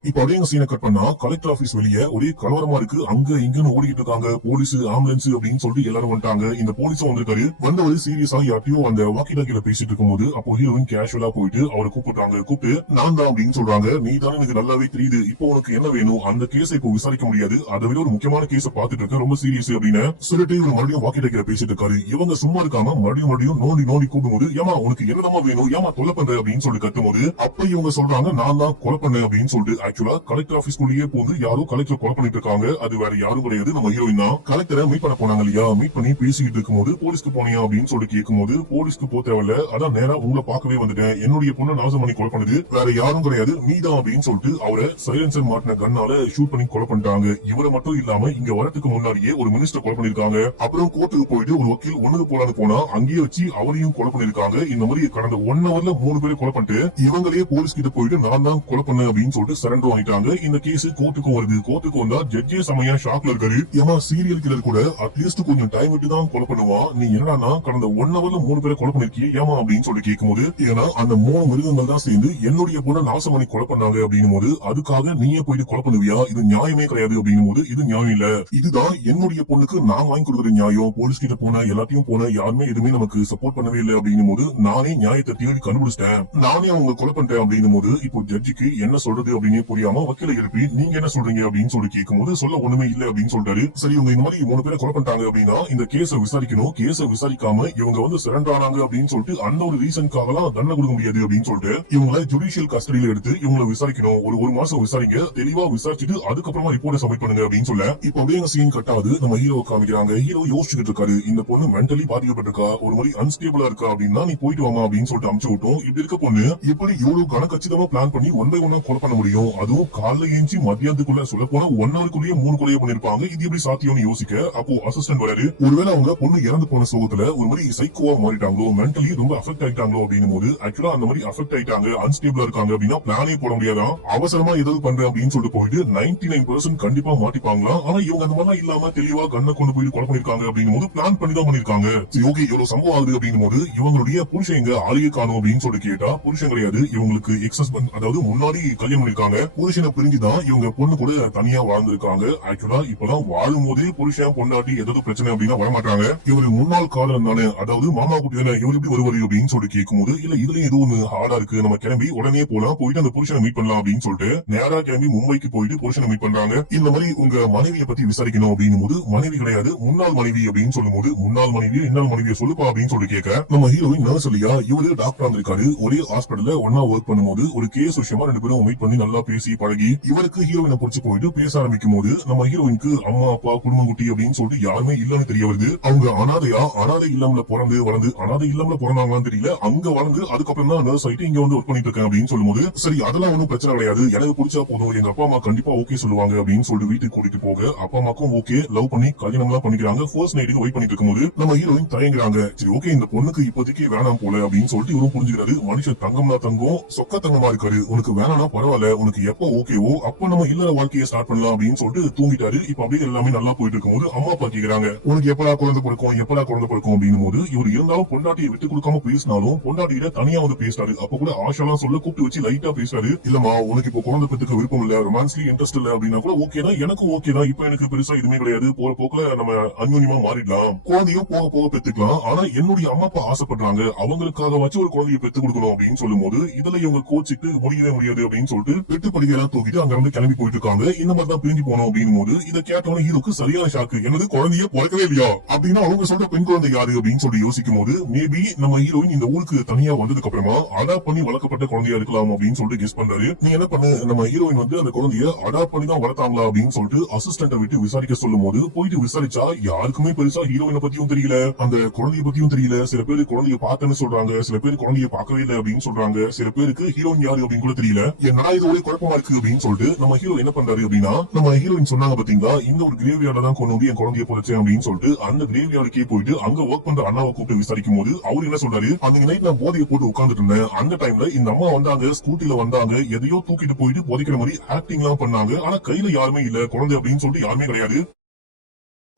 இப்ப அப்படியே எங்க சீனை கட் பண்ணா கலெக்டர் ஆபீஸ் வெளியே ஒரே கலவரமா இருக்கு. அங்க இங்கன்னு ஓடிக்கிட்டு இருக்காங்க. போலீஸ், ஆம்புலன்ஸ் அப்படின்னு சொல்லிட்டு எல்லாரும் வந்துட்டாங்க. இந்த போலீஸும் வந்திருக்காரு. வந்தவர் சீரியஸா யார்ட்டையும் அந்த வாக்கி டாக்கில பேசிட்டு இருக்கும்போது அப்போ ஹீரோயின் கேஷுவலா போயிட்டு அவரை கூப்பிட்டாங்க. கூப்பிட்டு நான் தான் அப்படின்னு சொல்றாங்க. நீ தானே எனக்கு நல்லாவே தெரியுது, இப்போ உனக்கு என்ன வேணும்? அந்த கேஸை இப்போ விசாரிக்க முடியாது, அதை விட ஒரு முக்கியமான கேஸை பாத்துட்டு இருக்க, ரொம்ப சீரியஸ் அப்படின்னு சொல்லிட்டு இவர் மறுபடியும் வாக்கி டாக்கில பேசிட்டு இருக்காரு. இவங்க சும்மா இருக்காம மறுபடியும் நோண்டி நோண்டி கூப்பிடும்போது ஏமா உனக்கு என்னதாமா வேணும், ஏமா தொலை பண்ற அப்படின்னு சொல்லி கத்தும்போது அப்ப இவங்க சொல்றாங்க நான் தான் கொலை பண்ணேன் அப்படின்னு சொல்லிட்டு. ஆக்சுவலா கலெக்டர் ஆபீஸ் குள்ளேயே போந்து யாரோ கலெக்டர் கொலை பண்ணிட்டு இருக்காங்க. அது வேற யாரும் கிடையாது, நம்ம ஹீரோயின் தான். கலெக்டரை மீட் பண்ண போனாங்க இல்லையா, மீட் பண்ணி பேசிக்கிட்டு இருக்கும்போது போலீஸ்க்கு போனியா அப்படின்னு சொல்லி கேட்கும்போது போலீஸ்க்கு போ தேவையில்ல, அதான் நேரா உங்களை பார்க்கவே வந்துட்டேன், என்னுடைய பொண்ணை நாசம் பண்ணி கொலை பண்ணது வேற யாரும் கிடையாது நீதான் அப்படின்னு சொல்லிட்டு அவரை சைலன்சர் மாட்டின கண்ணால ஷூட் பண்ணி கொலை பண்ணிட்டாங்க. இவரை மட்டும் இல்லாம இங்க வரதுக்கு முன்னாடியே ஒரு மினிஸ்டர் கொலை பண்ணிருக்காங்க. அப்புறம் கோர்ட்டுக்கு போயிட்டு ஒரு வக்கீல் ஒண்ணுக்கு போலான்னு போனா அங்கேயே வச்சு அவரையும் கொலை பண்ணிருக்காங்க. இந்த மாதிரி கடந்த 1 ஹவர்ல 3 பேரை கொலை பண்ணிட்டு இவங்களே போலீஸ் கிட்ட போயிட்டு நான் தான் கொலை பண்ணேன் அப்படின்னு சொல்லிட்டு சரண்டர் வாங்கிட்டாங்க. இந்த கேஸ் கோர்ட்டுக்கும் வருது. கோர்ட்டுக்கு வந்தா ஜட்ஜே செமையா ஷாக்ல இருக்காரு. ஏமா சீரியல் கில்லர் கூட அட்லீஸ்ட் கொஞ்சம் டைம் விட்டு தான் கொலை பண்ணுவான், நீ என்னடா கடந்த 1 ஹவர்ல 3 பேரை கொலை பண்ணிருக்கிய ஏமா அப்படின்னு சொல்லி கேட்கும்போது ஏன்னா அந்த 3 மிருகங்கள் தான் சேர்ந்து என்னுடைய பொண்ணை நாசம் பண்ணி கொலை பண்ணாங்க அப்படின்னும் போது அதுக்காக நீயே போயிட்டு கொலை பண்ணுவியா, இது நியாயமே கிடையாது அப்படின்னும் போது இது நியாயம் இல்ல, இதுதான் என்னுடைய பொண்ணுக்கு நான் வாங்கி கொடுக்குற நியாயம், போலீஸ் கிட்ட போன எல்லாத்தையும் போன யாருமே எதுவுமே நமக்கு சப்போர்ட் பண்ணவே இல்லை அப்படின்னும் போது நானே நியாயத்தை தேடி கண்டுபிடிச்சிட்டேன், நானே அவங்க கொலை பண்ணிட்டேன் அப்படின்னும் போது இப்போ ஜட்ஜுக்கு என்ன சொல்றது அப்படின்னு புரியாம வக்கீல எழுப்பி நீங்க என்ன சொல்றீங்க அப்படின்னு சொல்லி கேட்கும்போது சொல்ல ஒண்ணுமே இல்ல அப்படின்னு சொல்றாரு. சரி இவங்க இந்த மாதிரி 3 பேரை கொலை பண்ணிட்டாங்க அப்படின்னா இந்த கேஸை விசாரிக்கணும், கேஸை விசாரிக்காம இவங்க வந்து சரண்டர் ஆனாங்க அப்படின்னு சொல்லிட்டு அந்த ஒரு ரீசனுக்காக எல்லாம் தண்டனை கொடுக்க முடியாது அப்படின்னு சொல்லிட்டு இவங்களை ஜுடிஷியல் கஸ்டடியில எடுத்து இவங்களை விசாரிக்கணும், ஒரு மாசம் விசாரிங்க, தெளிவா விசாரிச்சுட்டு அதுக்கப்புறமா ரிப்போர்ட் சப்மிட் பண்ணுங்க அப்படின்னு சொல்ல இப்ப அப்படியே எங்க சீன் கட் ஆகுது. நம்ம ஹீரோ காமிக்கிறாங்க. ஹீரோ யோசிச்சுட்டு இருக்காரு, இந்த பொண்ணு மென்டலி பாதிக்கப்பட்டிருக்கா, ஒரு மாதிரி அன்ஸ்டேபிளா இருக்கா அப்படின்னா நீ போயிட்டு வாமா அப்படின்னு சொல்லிட்டு அனுப்பிச்சு விட்டோம். இப்படி இருக்க பொண்ணு எப்படி இவ்வளவு கணக்கச்சிதமா பிளான் பண்ணி 1 by 1 கொலை பண்ண முடியும், அதுவும் காலைல ஏஞ்சி மத்தியானத்துக்குள்ள சொல்ல போனா 1 ஹவருக்குள்ளேயே 3 கொலையை பண்ணிருப்பாங்க, இது எப்படி சாத்தியம்னு யோசிக்க அப்போ அசிஸ்டன்ட் வராரு. ஒருவேளை அவங்க பொண்ணு இறந்து போன சோகத்துல ஒரு மாதிரி சைக்கோவா மாறிட்டாங்களோ, மென்டலி ரொம்ப அஃபெக்ட் ஆயிட்டாங்களோ அப்படின்னும் போது ஆக்சுவலா அந்த மாதிரி அஃபெக்ட் ஆயிட்டாங்க, அன்ஸ்டேபிளா இருக்காங்க அப்படின்னா பிளானே போட முடியாதான், அவசரமா ஏதாவது பண்றேன் அப்படின்னு சொல்லிட்டு போயிட்டு 99% கண்டிப்பா மாட்டிப்பாங்களா. ஆனா இவங்க அந்த மாதிரிலாம் இல்லாம தெளிவா கண்ணை கொண்டு போயிட்டு கொலை பண்ணிருக்காங்க அப்படின்னும் போது பிளான் பண்ணி தான் பண்ணிருக்காங்க. ஓகே இவ்வளவு சம்பவம் ஆகுது அப்படின்னும் போது இவங்களுடைய புருஷன் எங்க ஆளையே காணும் அப்படின்னு சொல்லி கேட்டா புருஷன் கிடையாது, இவங்களுக்கு எக்ஸ் ஹஸ்பண்ட், அதாவது முன்னாடி கல்யாணம் பண்ணிருக்காங்க, புருஷனை பிரிஞ்சுதான் இவங்க பொண்ணு கூட தனியா வாழ்ந்திருக்காங்க. ஆக்சுவலா இப்பதான் வாழும் போதே புருஷன் பொண்டாட்டி ஏதாவது பிரச்சனை அப்படின்னா வரமாட்டாங்க. இவரு முன்னாள் காதலன் தானே, அதாவது மாமா குட்டி தானே, இவரு எப்படி வருவாரு அப்படின்னு சொல்லி கேட்கும்போது இல்ல இதுலயும் ஏதோ ஒண்ணு ஹார்டா இருக்கு, நம்ம கிளம்பி உடனே போலாம், போயிட்டு அந்த புருஷனை மீட் பண்ணலாம் அப்படின்னு சொல்லிட்டு நேரா கிளம்பி மும்பைக்கு போயிட்டு புருஷனை மீட் பண்றாங்க. இந்த மாதிரி உங்க மனைவியை பத்தி விசாரிக்கணும் அப்படின்னும் போது மனைவி கிடையாது முன்னாள் மனைவி அப்படின்னு சொல்லும் போது முன்னாள் மனைவி என்னால் மனைவியை சொல்லுப்பா அப்படின்னு சொல்லி கேட்க நம்ம ஹீரோயின் நர்ஸ் இல்லையா, இவரு டாக்டர் வந்திருக்காரு, ஒரே ஹாஸ்பிட்டல்ல ஒன்னா ஒர்க் பண்ணும்போது ஒரு கேஸ் விஷயமா 2 பேரும் மீட் பண்ணி நல்லா பேசி பழகி இவருக்கு ஹீரோயினை பிடிச்சு போயிட்டு பேச ஆரம்பிக்கும் போது நம்ம ஹீரோயினுக்கு அம்மா அப்பா குடும்பம் குட்டி அப்படின்னு சொல்லிட்டு யாருமே இல்லன்னு தெரிய வருது. அவங்க அனாதையா, அனாதை இல்லம்ல பிறந்து வளர்ந்து அனாதை இல்லம்ல பிறந்தாங்களான்னு தெரியல, அங்க வளர்ந்து அதுக்கப்புறம் தான் நர்ஸ் ஆயிட்டு இங்க வந்து ஒர்க் பண்ணிட்டு இருக்கேன் அப்படின்னு சொல்லும்போது சரி அதெல்லாம் ஒன்னும் பிரச்சனை கிடையாது, எனக்கு பிடிச்சா போதும், எங்க அப்பா அம்மா கண்டிப்பா ஓகே சொல்லுவாங்க அப்படின்னு சொல்லிட்டு வீட்டுக்கு கூட்டிட்டு போக அப்பா அம்மாக்கும் ஓகே, லவ் பண்ணி கல்யாணம் எல்லாம் பண்ணிக்கிறாங்க. ஃபர்ஸ்ட் நைட்டுக்கு வெயிட் பண்ணிட்டு இருக்கும்போது நம்ம ஹீரோயின் தயங்குறாங்க. சரி ஓகே இந்த பொண்ணுக்கு இப்போதைக்கு வேணாம் போல அப்படின்னு சொல்லிட்டு இவரும் புரிஞ்சுக்கிறாரு, மனுஷன் தங்கம்னா தங்கம் சொக்க தங்கமா இருக்காரு, உனக்கு வேணாம்னா பரவாயில்ல, உனக்கு எப்ப ஓகேவோ அப்ப நம்ம இல்லற வாழ்க்கையை ஸ்டார்ட் பண்ணலாம் அப்படின்னு சொல்லிட்டு தூங்கிட்டாரு. இப்ப அப்படியே எல்லாமே நல்லா போயிட்டு இருக்கும்போது அம்மா அப்பா கேக்குறாங்க உனக்கு எப்படா குழந்தை பிறக்கும் எப்படா குழந்தை பிறக்கும் அப்படின்னும் போது இவர் இருந்தாலும் பொண்டாட்டியை விட்டு கொடுக்காம பேசினாலும் பொண்டாட்டியில தனியா வந்து பேசுறாரு. அப்ப கூட ஆஷாலாம் சொல்ல கூப்பிட்டு வச்சு லைட்டா பேசுறாரு, இல்லமா உனக்கு இப்போ குழந்தை பெற்றுக்க விருப்பம் இல்ல, ரொமான்ஸ்லி இன்ட்ரெஸ்ட் இல்ல அப்படின்னா கூட ஓகே தான், எனக்கும் ஓகே தான், இப்ப எனக்கு பெருசா எதுவுமே கிடையாது, போற போக்குல நம்ம அந்யோன்யமா மாறிடலாம், குழந்தையும் போக போக பெத்துக்கலாம், ஆனா என்னுடைய அம்மா அப்பா ஆசைப்படுறாங்க, அவங்களுக்காக வச்சு ஒரு குழந்தையை பெத்து கொடுக்கணும் அப்படின்னு சொல்லும் போது இதுல இவங்க கோச்சிட்டு முடியவே முடியாது அப்படின்னு சொல்லிட்டு பெட்டு படிக்கலாம் தூக்கிட்டு அங்க இருந்து கிளம்பி போயிட்டு இருக்காங்க. இந்த மாதிரி தான் பிரிஞ்சு போனோம் அப்படின்னும் போது இதை கேட்டவன ஹீரோக்கு சரியான ஷாக்கு, என்னது குழந்தைய பிறக்கவே இல்லையா அப்படின்னா அவங்க சொல்ற பெண் குழந்தை யாரு அப்படின்னு சொல்லி யோசிக்கும் போது மேபி நம்ம ஹீரோயின் இந்த ஊருக்கு தனியா வந்ததுக்கு அப்புறமா அடாப்ட் பண்ணி வளர்க்கப்பட்ட குழந்தையா இருக்கலாம் அப்படின்னு சொல்லிட்டு கெஸ் பண்றாரு. நீ என்ன பண்ணு, நம்ம ஹீரோயின் வந்து அந்த குழந்தைய அடாப்ட் பண்ணி தான் வளர்த்தாங்களா அப்படின்னு சொல்லிட்டு அசிஸ்டன்ட விட்டு விசாரிக்க சொல்லும் போது போயிட்டு விசாரிச்சா யாருக்குமே பெருசா ஹீரோயினை பத்தியும் தெரியல, அந்த குழந்தைய பத்தியும் தெரியல. சில பேர் குழந்தைய பார்த்தேன்னு சொல்றாங்க, சில பேர் குழந்தைய பார்க்கவே இல்லை அப்படின்னு சொல்றாங்க, சில பேருக்கு ஹீரோயின் யாரு அப்படின்னு கூட தெரியல. என்னடா இது ஒரு குழப்பம் குழப்பமா இருக்கு அப்படின்னு சொல்லிட்டு நம்ம ஹீரோ என்ன பண்றாரு அப்படின்னா, நம்ம ஹீரோயின் சொன்னாங்க பாத்தீங்களா, இந்த ஒரு கிரேவியார்ட்ல தான் கொண்டு வந்து என் குழந்தைய புதைச்சேன் அப்படின்னு சொல்லிட்டு அந்த கிரேவியார்டுக்கே போயிட்டு அங்க ஒர்க் பண்ற அண்ணாவை கூப்பிட்டு விசாரிக்கும் போது அவர் என்ன சொல்றாரு, அன்னைக்கு நைட் நான் போதையை போட்டு உட்கார்ந்துட்டு இருந்தேன். அந்த டைம்ல இந்த அம்மா வந்தாங்க, ஸ்கூட்டில வந்தாங்க, எதையோ தூக்கிட்டு போயிட்டு புதைக்கிற மாதிரி ஆக்டிங் எல்லாம் பண்ணாங்க. ஆனா கையில யாருமே இல்ல, குழந்தை அப்படின்னு சொல்லிட்டு யாருமே கிடையாது.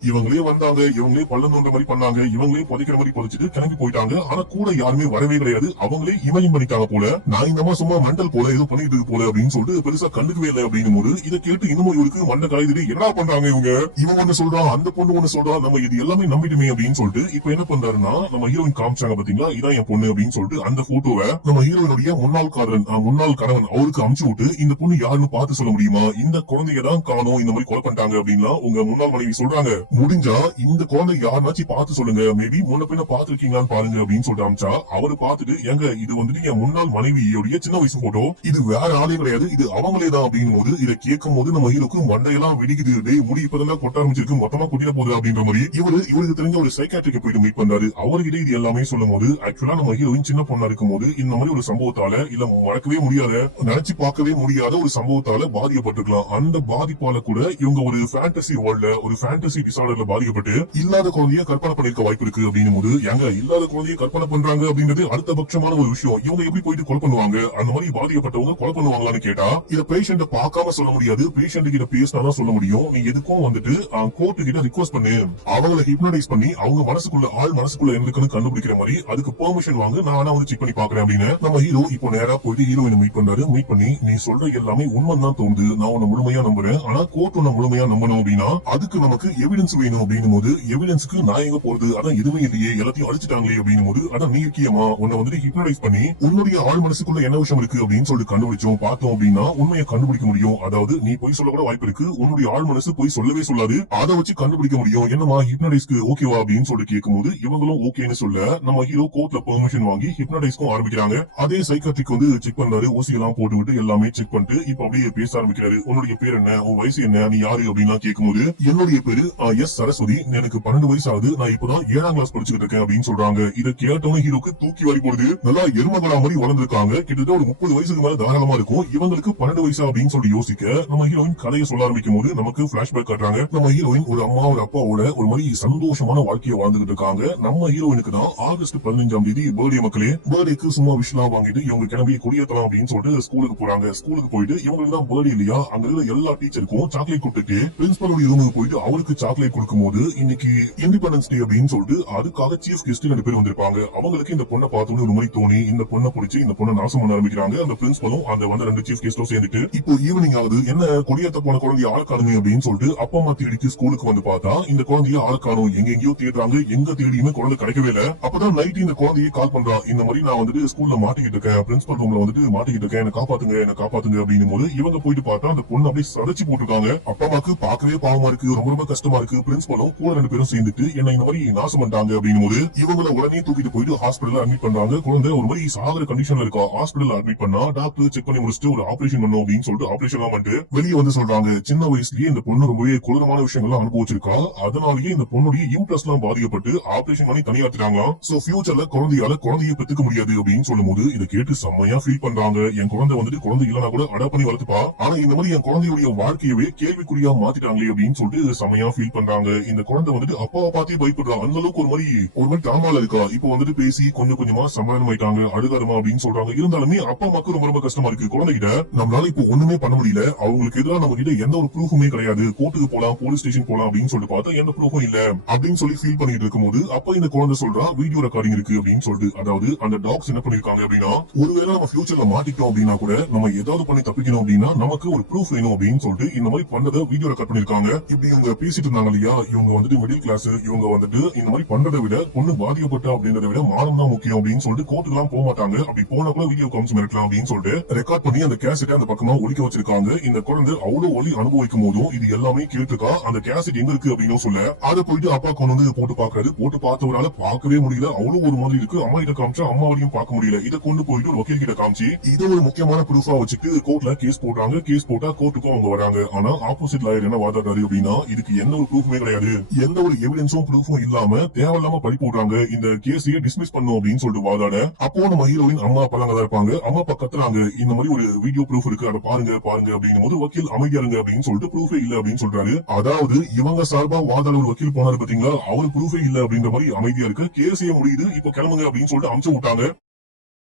இவங்களே வந்தாங்க, இவங்களே பள்ளம் தோன்ற மாதிரி பண்ணாங்க, இவங்களே புதைக்கிற மாதிரி புதைச்சிட்டு கிளம்பி போயிட்டாங்க. ஆனா கூட யாருமே வரவே கிடையாது. அவங்களே இமேஜின் பண்ணிட்டாங்க போல. நான் இந்த சும்மா மெண்டல் போல ஏதோ பண்ணிட்டு இருக்கு போல அப்படின்னு சொல்லிட்டு பெருசா கண்டுக்கவே இல்லை அப்படின்னும் போது இதை கேட்டு இன்னமும் இவருக்கு மண்டை காயுது. என்ன பண்றாங்க இவங்க, இவன் ஒண்ணு சொல்றான், அந்த பொண்ணு ஒண்ணு சொல்றா, நம்ம இது எல்லாமே நம்பிட்டுமே அப்படின்னு சொல்லிட்டு இப்ப என்ன பண்றாருன்னா, நம்ம ஹீரோயின் காமிச்சாங்க பாத்தீங்களா, இதான் என் பொண்ணு அப்படின்னு சொல்லிட்டு அந்த போட்டோவை நம்ம ஹீரோயினுடைய முன்னாள் காதலன், முன்னாள் கணவன் அவருக்கு அமுச்சு விட்டு, இந்த பொண்ணு யாருன்னு பார்த்து சொல்ல முடியுமா, இந்த குழந்தைய தான் காணோம், இந்த மாதிரி கொலை பண்ணிட்டாங்க அப்படின்னா உங்க முன்னாள் மனைவி சொல்றாங்க. முடிஞ்சா இந்த குழந்தை யாருனாச்சும் பார்த்து சொல்லுங்க, மேபி முன்ன பின்ன பாத்துருக்கீங்களான்னு பாருங்க அப்படின்னு சொல்லிட்டு அமிச்சா, அவரு பார்த்துட்டு எங்க இது வந்துட்டு என் முன்னாள் மனைவியோடைய சின்ன வயசு போட்டோ, இது வேற ஆளே கிடையாது, இது அவங்களே தான் அப்படின் போது இதை கேட்கும் போது நம்ம ஹீரோக்கு மண்டையெல்லாம் வெடிக்குது. டேய் முடி இப்பதான் கொட்ட ஆரம்பிச்சிருக்கு, மொத்தமா கொட்டிட போகுது அப்படின்ற மாதிரி இவருக்கு தெரிஞ்ச ஒரு சைக்காட்ரிக்கு போயிட்டு மீட் பண்றாரு. அவர்கிட்ட இது எல்லாமே சொல்லும் போது ஆக்சுவலா நம்ம ஹீரோயின் சின்ன பொண்ணா இருக்கும் போது இந்த மாதிரி ஒரு சம்பவத்தால இல்ல மறக்கவே முடியாத, நினைச்சு பார்க்கவே முடியாத ஒரு சம்பவத்தால பாதிக்கப்பட்டிருக்கலாம். அந்த பாதிப்பால கூட இவங்க ஒரு ஃபேண்டசி வேர்ல்ட்ல, ஒரு ஃபேண்டசி டிசார்டர்ல பாதிக்கப்பட்டு இல்லாத குழந்தைய கற்பனை பண்ணிருக்க வாய்ப்பு இருக்கு அப்படின்னும் போது, எங்க இல்லாத குழந்தைய கற்பனை பண்றாங்க அப்படின்றது அடுத்த பட்சமான ஒரு விஷயம். இவங்க எப்படி போயிட்டு கொலை பண்ணுவாங்க, அந்த மாதிரி பாதிக்கப்பட்டவங்க கொலை பண்ணுவாங்களான்னு கேட்டா இத பேஷண்ட பார்க்காம சொல்ல முடியாது, பேஷண்ட் கிட்ட பேசினாதான் சொல்ல முடியும். நீ எதுக்கும் வந்துட்டு கோர்ட்டு கிட்ட ரிக்வெஸ்ட் பண்ணு, அவங்களை ஹிப்னடைஸ் பண்ணி அவங்க மனசுக்குள்ள மனசுக்குள்ள இருக்குன்னு கண்டுபிடிக்கிற மாதிரி அதுக்கு பெர்மிஷன் வாங்க, நான் வேணா வந்து செக் பண்ணி பாக்குறேன் அப்படின்னு நம்ம ஹீரோ இப்போ நேரா போயிட்டு ஹீரோயினை மீட் பண்றாரு. மீட் பண்ணி நீ சொல்ற எல்லாமே உண்மை தான் தோணுது, நான் உன்னை முழுமையா நம்புறேன், ஆனா கோர்ட் உன்னை முழுமையா நம்பணும் அப்படின்னா அதுக்கு நமக்கு எவிடன்ஸ் வேணும் அப்படின்னும் போது, எவிடன்ஸ்க்கு நான் எங்க போறது, அதான் எதுவுமே இல்லையே, எல்லாத்தையும் அழிச்சிட்டாங்களே அப்படின்னும் போது, அதான் நீ இருக்கியமா, உன்னை வந்துட்டு ஹிப்னடைஸ் பண்ணி உன்னுடைய ஆள் மனசுக்குள்ள என்ன விஷயம் இருக்கு அப்படின்னு சொல்லிட்டு கண்டுபிடிச்சோம், பார்த்தோம் அப்படின்னா உண்மையை கண்டுபிடிக்க முடியும். அதாவது நீ போய் சொல்ல கூட வாய்ப்பு இருக்கு, உன்னுடைய ஆள் மனசு போய் சொல்லவே சொல்லாது, அதை வச்சு கண்டுபிடிக்க முடியும். என்னமா ஹிப்னடைஸ்க்கு ஓகேவா அப்படின்னு சொல்லிட்டு கேட்கும் போது இவங்களும் ஓகேன்னு சொல்ல நம்ம ஹீரோ கோர்ட்ல பெர்மிஷன் வாங்கி ஹிப்னடைஸ்க்கும் ஆரம்பிக்கிறாங்க. அதே சைக்காட்ரிக் வந்து செக் பண்றாரு, ஊசி எல்லாம் போட்டு விட்டு எல்லாமே செக் பண்ணிட்டு இப்ப அப்படியே பேச ஆரம்பிக்கிறாரு. உன்னுடைய பேர் என்ன, உன் வயசு என்ன, நீ யாரு அப்படின்னு கேட்கும்போது என்னுடைய பேரு எஸ் சரஸ்வதி, எனக்கு 12 வயசு ஆகுது, நான் இப்பதான் 7ஆம் கிளாஸ் படிச்சுட்டு இருக்கேன் அப்படின்னு சொல்றாங்க. இதை கேட்டவன ஹீரோக்கு தூக்கி வாரி போடுது. நல்லா எருமகளா மாதிரி வளர்ந்துருக்காங்க, கிட்டத்தட்ட ஒரு 30 வயசுக்கு மேல தாராளமா இருக்கும். இவங்களுக்கு 12 வயசா அப்படின்னு சொல்லி யோசிக்க நம்ம ஹீரோயின் கதையை சொல்ல ஆரம்பிக்கும் போது நமக்கு பிளாஷ்பேக் காட்டுறாங்க. நம்ம ஹீரோயின் ஒரு அம்மா ஒரு அப்பாவோட ஒரு மாதிரி சந்தோஷமான வாழ்க்கையை வாழ்ந்துட்டு இருக்காங்க. நம்ம ஹீரோயினுக்கு தான் ஆகஸ்ட் 15ஆம் தேதி பர்த்டே. மக்களே பர்த்டேக்கு சும்மா விஷலாம் வாங்கிட்டு இவங்க கிளம்பி கொடியேற்றலாம் அப்படின்னு சொல்லிட்டு ஸ்கூலுக்கு போறாங்க. ஸ்கூலுக்கு போயிட்டு இவங்களுக்கு தான் பர்த்டே இல்லையா, அங்க இருக்கிற எல்லா டீச்சருக்கும் சாக்லேட் கொடுத்துட்டு பிரின்சிபலுடைய ரூமுக்கு போயிட்டு அவருக்கு சாக்லேட் கொடுக்கும் போது இன்னைக்கு இண்டிபெண்டன்ஸ் டே அப்படின்னு சொல்லிட்டு அதுக்காக சீஃப் கெஸ்ட் 2 பேர் வந்திருப்பாங்க. அவங்களுக்கு இந்த பொண்ணை பார்த்தோன்னு ஒரு மாதிரி தோணி இந்த பொண்ணை பிடிச்சி இந்த பொண்ணை நாசம் பண்ண ஆரம்பிக்கிறாங்க. அந்த பிரின்சிபலும் அந்த வந்த 2 சீஃப் கெஸ்டும் சேர்ந்துட்டு இப்போ ஈவினிங் ஆகுது, என்ன கொடியேற்ற போன குழந்தைய ஆளக்கானுங்க அப்படின்னு சொல்லிட்டு அப்பா அம்மா தேடிட்டு ஸ்கூலுக்கு வந்து பார்த்தா இந்த குழந்தைய ஆளக்கானும், எங்கெங்கயோ தேடுறாங்க, எங்க தேடியுமே குழந்தை கிடைக்கவே இல்லை. அப்பதான் நைட் இந்த குழந்தையை கால் பண்றா, இந்த மாதிரி நான் வந்துட்டு ஸ்கூல்ல மாட்டிக்கிட்டு இருக்கேன், பிரின்சிபல் ரூம்ல வந்துட்டு மாட்டிக்கிட்டு இருக்கேன், என்ன காப்பாத்துங்க அப்படின்னு போது இவங்க போயிட்டு பார்த்தா அந்த பொண்ணு அப்படியே சதைச்சு போட்டுருக்காங்க. அப்பா அம்மாக்கு பார்க்கவே பாவமா இருக்கு, ரொம்ப ரொம்ப கஷ்டமா இருக்கு. பிரின்சிபலும் கூட 2 பேரும் சேர்ந்துட்டு என்ன இந்த மாதிரி நாசம் பண்ணிட்டாங்க அப்படின்னு போது இவங்களை உடனே தூக்கிட்டு போயிட்டு ஹாஸ்பிடல்ல அட்மிட் பண்றாங்க. குழந்தை ஒரு மாதிரி சாகர கண்டிஷன்ல இருக்கா. ஹாஸ்பிடல்ல அட்மிட் பண்ணா டாக்டர் செக் பண்ணி முடிச்சுட்டு ஒரு ஆபரேஷன் பண்ணும் அப்படின்னு சொல்லிட்டு ஆபரேஷன் எல்லாம் பண்ணிட்டு வெளியே வந்து சொல்றாங்க, சின்ன வயசுலயே இந்த பொண்ணு ரொம்பவே கொடூரமான விஷயங்கள்லாம் அனுபவிச்சிருக்கா, அதனாலேயே இந்த பொண்ணுடைய இம்ப்ரெஸ் எல்லாம் பாதிக்கப்பட்டு ஆபரேஷன் பண்ணி தனியாத்துறாங்களாம். சோ ஃபியூச்சர்ல குழந்தைய பெத்துக்க முடியாது அப்படின்னு சொல்லும் போது இதை கேட்டு செம்மையா ஃபீல் பண்றாங்க. என் குழந்தை வந்துட்டு குழந்தை இல்லனா கூட அடாப்ட் பண்ணி வளர்த்துப்பா, ஆனா இந்த மாதிரி என் குழந்தையுடைய வாழ்க்கையவே கேள்விக்குறியா மாத்திட்டாங்களே அப்படின்னு சொல்லிட்டு செம்மையா ஃபீல் பண்றாங்க. இந்த குழந்தை வந்துட்டு அப்பாவை பார்த்தே பயப்படுறா, அந்த அளவுக்கு ஒரு மாதிரி டிராமால இருக்கா. இப்போ வந்துட்டு பேசி கொஞ்சம் கொஞ்சமா சமாதானம் ஆயிட்டாங்க, அழுகாரமா அப்படின்னு சொல்றாங்க. இருந்தாலுமே அப்பா அம்மாக்கு ரொம்ப ரொம்ப கஷ்டமா இருக்கு. குழந்தைகிட்ட நம்மளால இப்போ ஒண்ணுமே பண்ண முடியல, அவங்களுக்கு எதிராக நம்ம கிட்ட எந்த ஒரு ப்ரூஃபுமே கிடையாது, கோர்ட்டுக்கு போலாம் போலீஸ் ஸ்டேஷன் போலாம் அப்படின்னு சொல்லிட்டு பார்த்தா எந்த ப்ரூஃபும் இல்ல அப்படின்னு சொல்லி ஃபீல் பண்ணிட்டு இருக்கும்போது அப்ப இந்த குழந்தை சொல்றா வீடியோ ரெக்கார்டிங் இருக்கு அப்படின்னு சொல்லிட்டு. அதாவது அந்த டாக்ஸ் என்ன பண்ணிருக்காங்க அப்படின்னா, ஒருவேளை நம்ம ஃபியூச்சர்ல மாட்டிட்டோம் அப்படின்னா கூட நம்ம ஏதாவது பண்ணி தப்பிக்கணும் அப்படின்னா நமக்கு ஒரு ப்ரூஃப் வேணும் அப்படின்னு சொல்லிட்டு இந்த மாதிரி பண்ணதை வீடியோ ரெக்கார்ட் பண்ணிருக்காங்க. இப்படி இவங்க பேசிட்டு இருந்தாங்க இல்லையா, இவங்க வந்துட்டு மிடில் கிளாஸ், இவங்க வந்துட்டு இந்த மாதிரி பண்றதை விட பொண்ணு பாதிக்கப்பட்ட அப்படின்றத விட மானம் தான் முக்கியம் அப்படின்னு சொல்லிட்டு கோர்ட்டுக்கு எல்லாம் போக மாட்டாங்க. அப்படி போனா கூட வீடியோ காம்ஸ் மிரட்டலாம் அப்படின்னு சொல்லிட்டு ரெக்கார்ட் பண்ணி அந்த கேசட்டை அந்த பக்கமா ஒலிக்க வச்சிருக்காங்க. இந்த குழந்தை அவ்வளவு ஒலி அனுபவிக்கும் போதும் இது எல்லாமே கேட்டுக்கா. அந்த கேசட் எங்க இருக்கு அப்படின்னு சொல்ல அதை போயிட்டு அப்பா கொண்டு வந்து போட்டு பாக்குறது. போட்டு பார்த்தவரால பார்க்கவே முடியல, அவ்வளவு ஒரு மாதிரி இருக்கு. அம்மா கிட்ட காமிச்சா அம்மாவையும் பார்க்க முடியல. இதை கொண்டு போயிட்டு ஒரு வக்கீல் கிட்ட காமிச்சு இது ஒரு முக்கியமான ப்ரூஃபா வச்சுட்டு கோர்ட்ல கேஸ் போடுறாங்க. கேஸ் போட்டா கோர்ட்டுக்கும் அவங்க வராங்க. ஆனா ஆப்போசிட் லாயர் என்ன வாதாடுறாரு அப்படின்னா, இதுக்கு என்ன ஒரு ப்ரூஃப்மே கிடையாது, எந்த ஒரு எவிடன்ஸும் ப்ரூஃபும் இல்லாம தேவையில்லாம பழி போடுறாங்க, இந்த கேஸையே டிஸ்மிஸ் பண்ணும் அப்படின்னு சொல்லிட்டு வாதாட, அப்போ நம்ம ஹீரோயின் அம்மா அப்பா தான் இருப்பாங்க. அம்மா அப்பா கத்துறாங்க, இந்த மாதிரி ஒரு வீடியோ ப்ரூஃப் இருக்கு, அதை பாருங்க பாருங்க அப்படின்னும் போது வக்கீல் அமைதியா இருங்க அப்படின்னு சொல்லிட்டு ப்ரூஃபே இல்ல அப்படின்னு சொல்றாரு. அதாவது இவங்க சார்பா வாதாட ஒரு வக்கீல் போனாரு பாத்தீங்களா, அவர் ப்ரூஃபே இல்ல அப்படின்ற மாதிரி அமைதியா இருக்கு. கேஸையே முடியுது, இப்போ கிளம்புங்க அப்படின்னு சொல்லிட்டு அமுச்சு விட்டாங்க.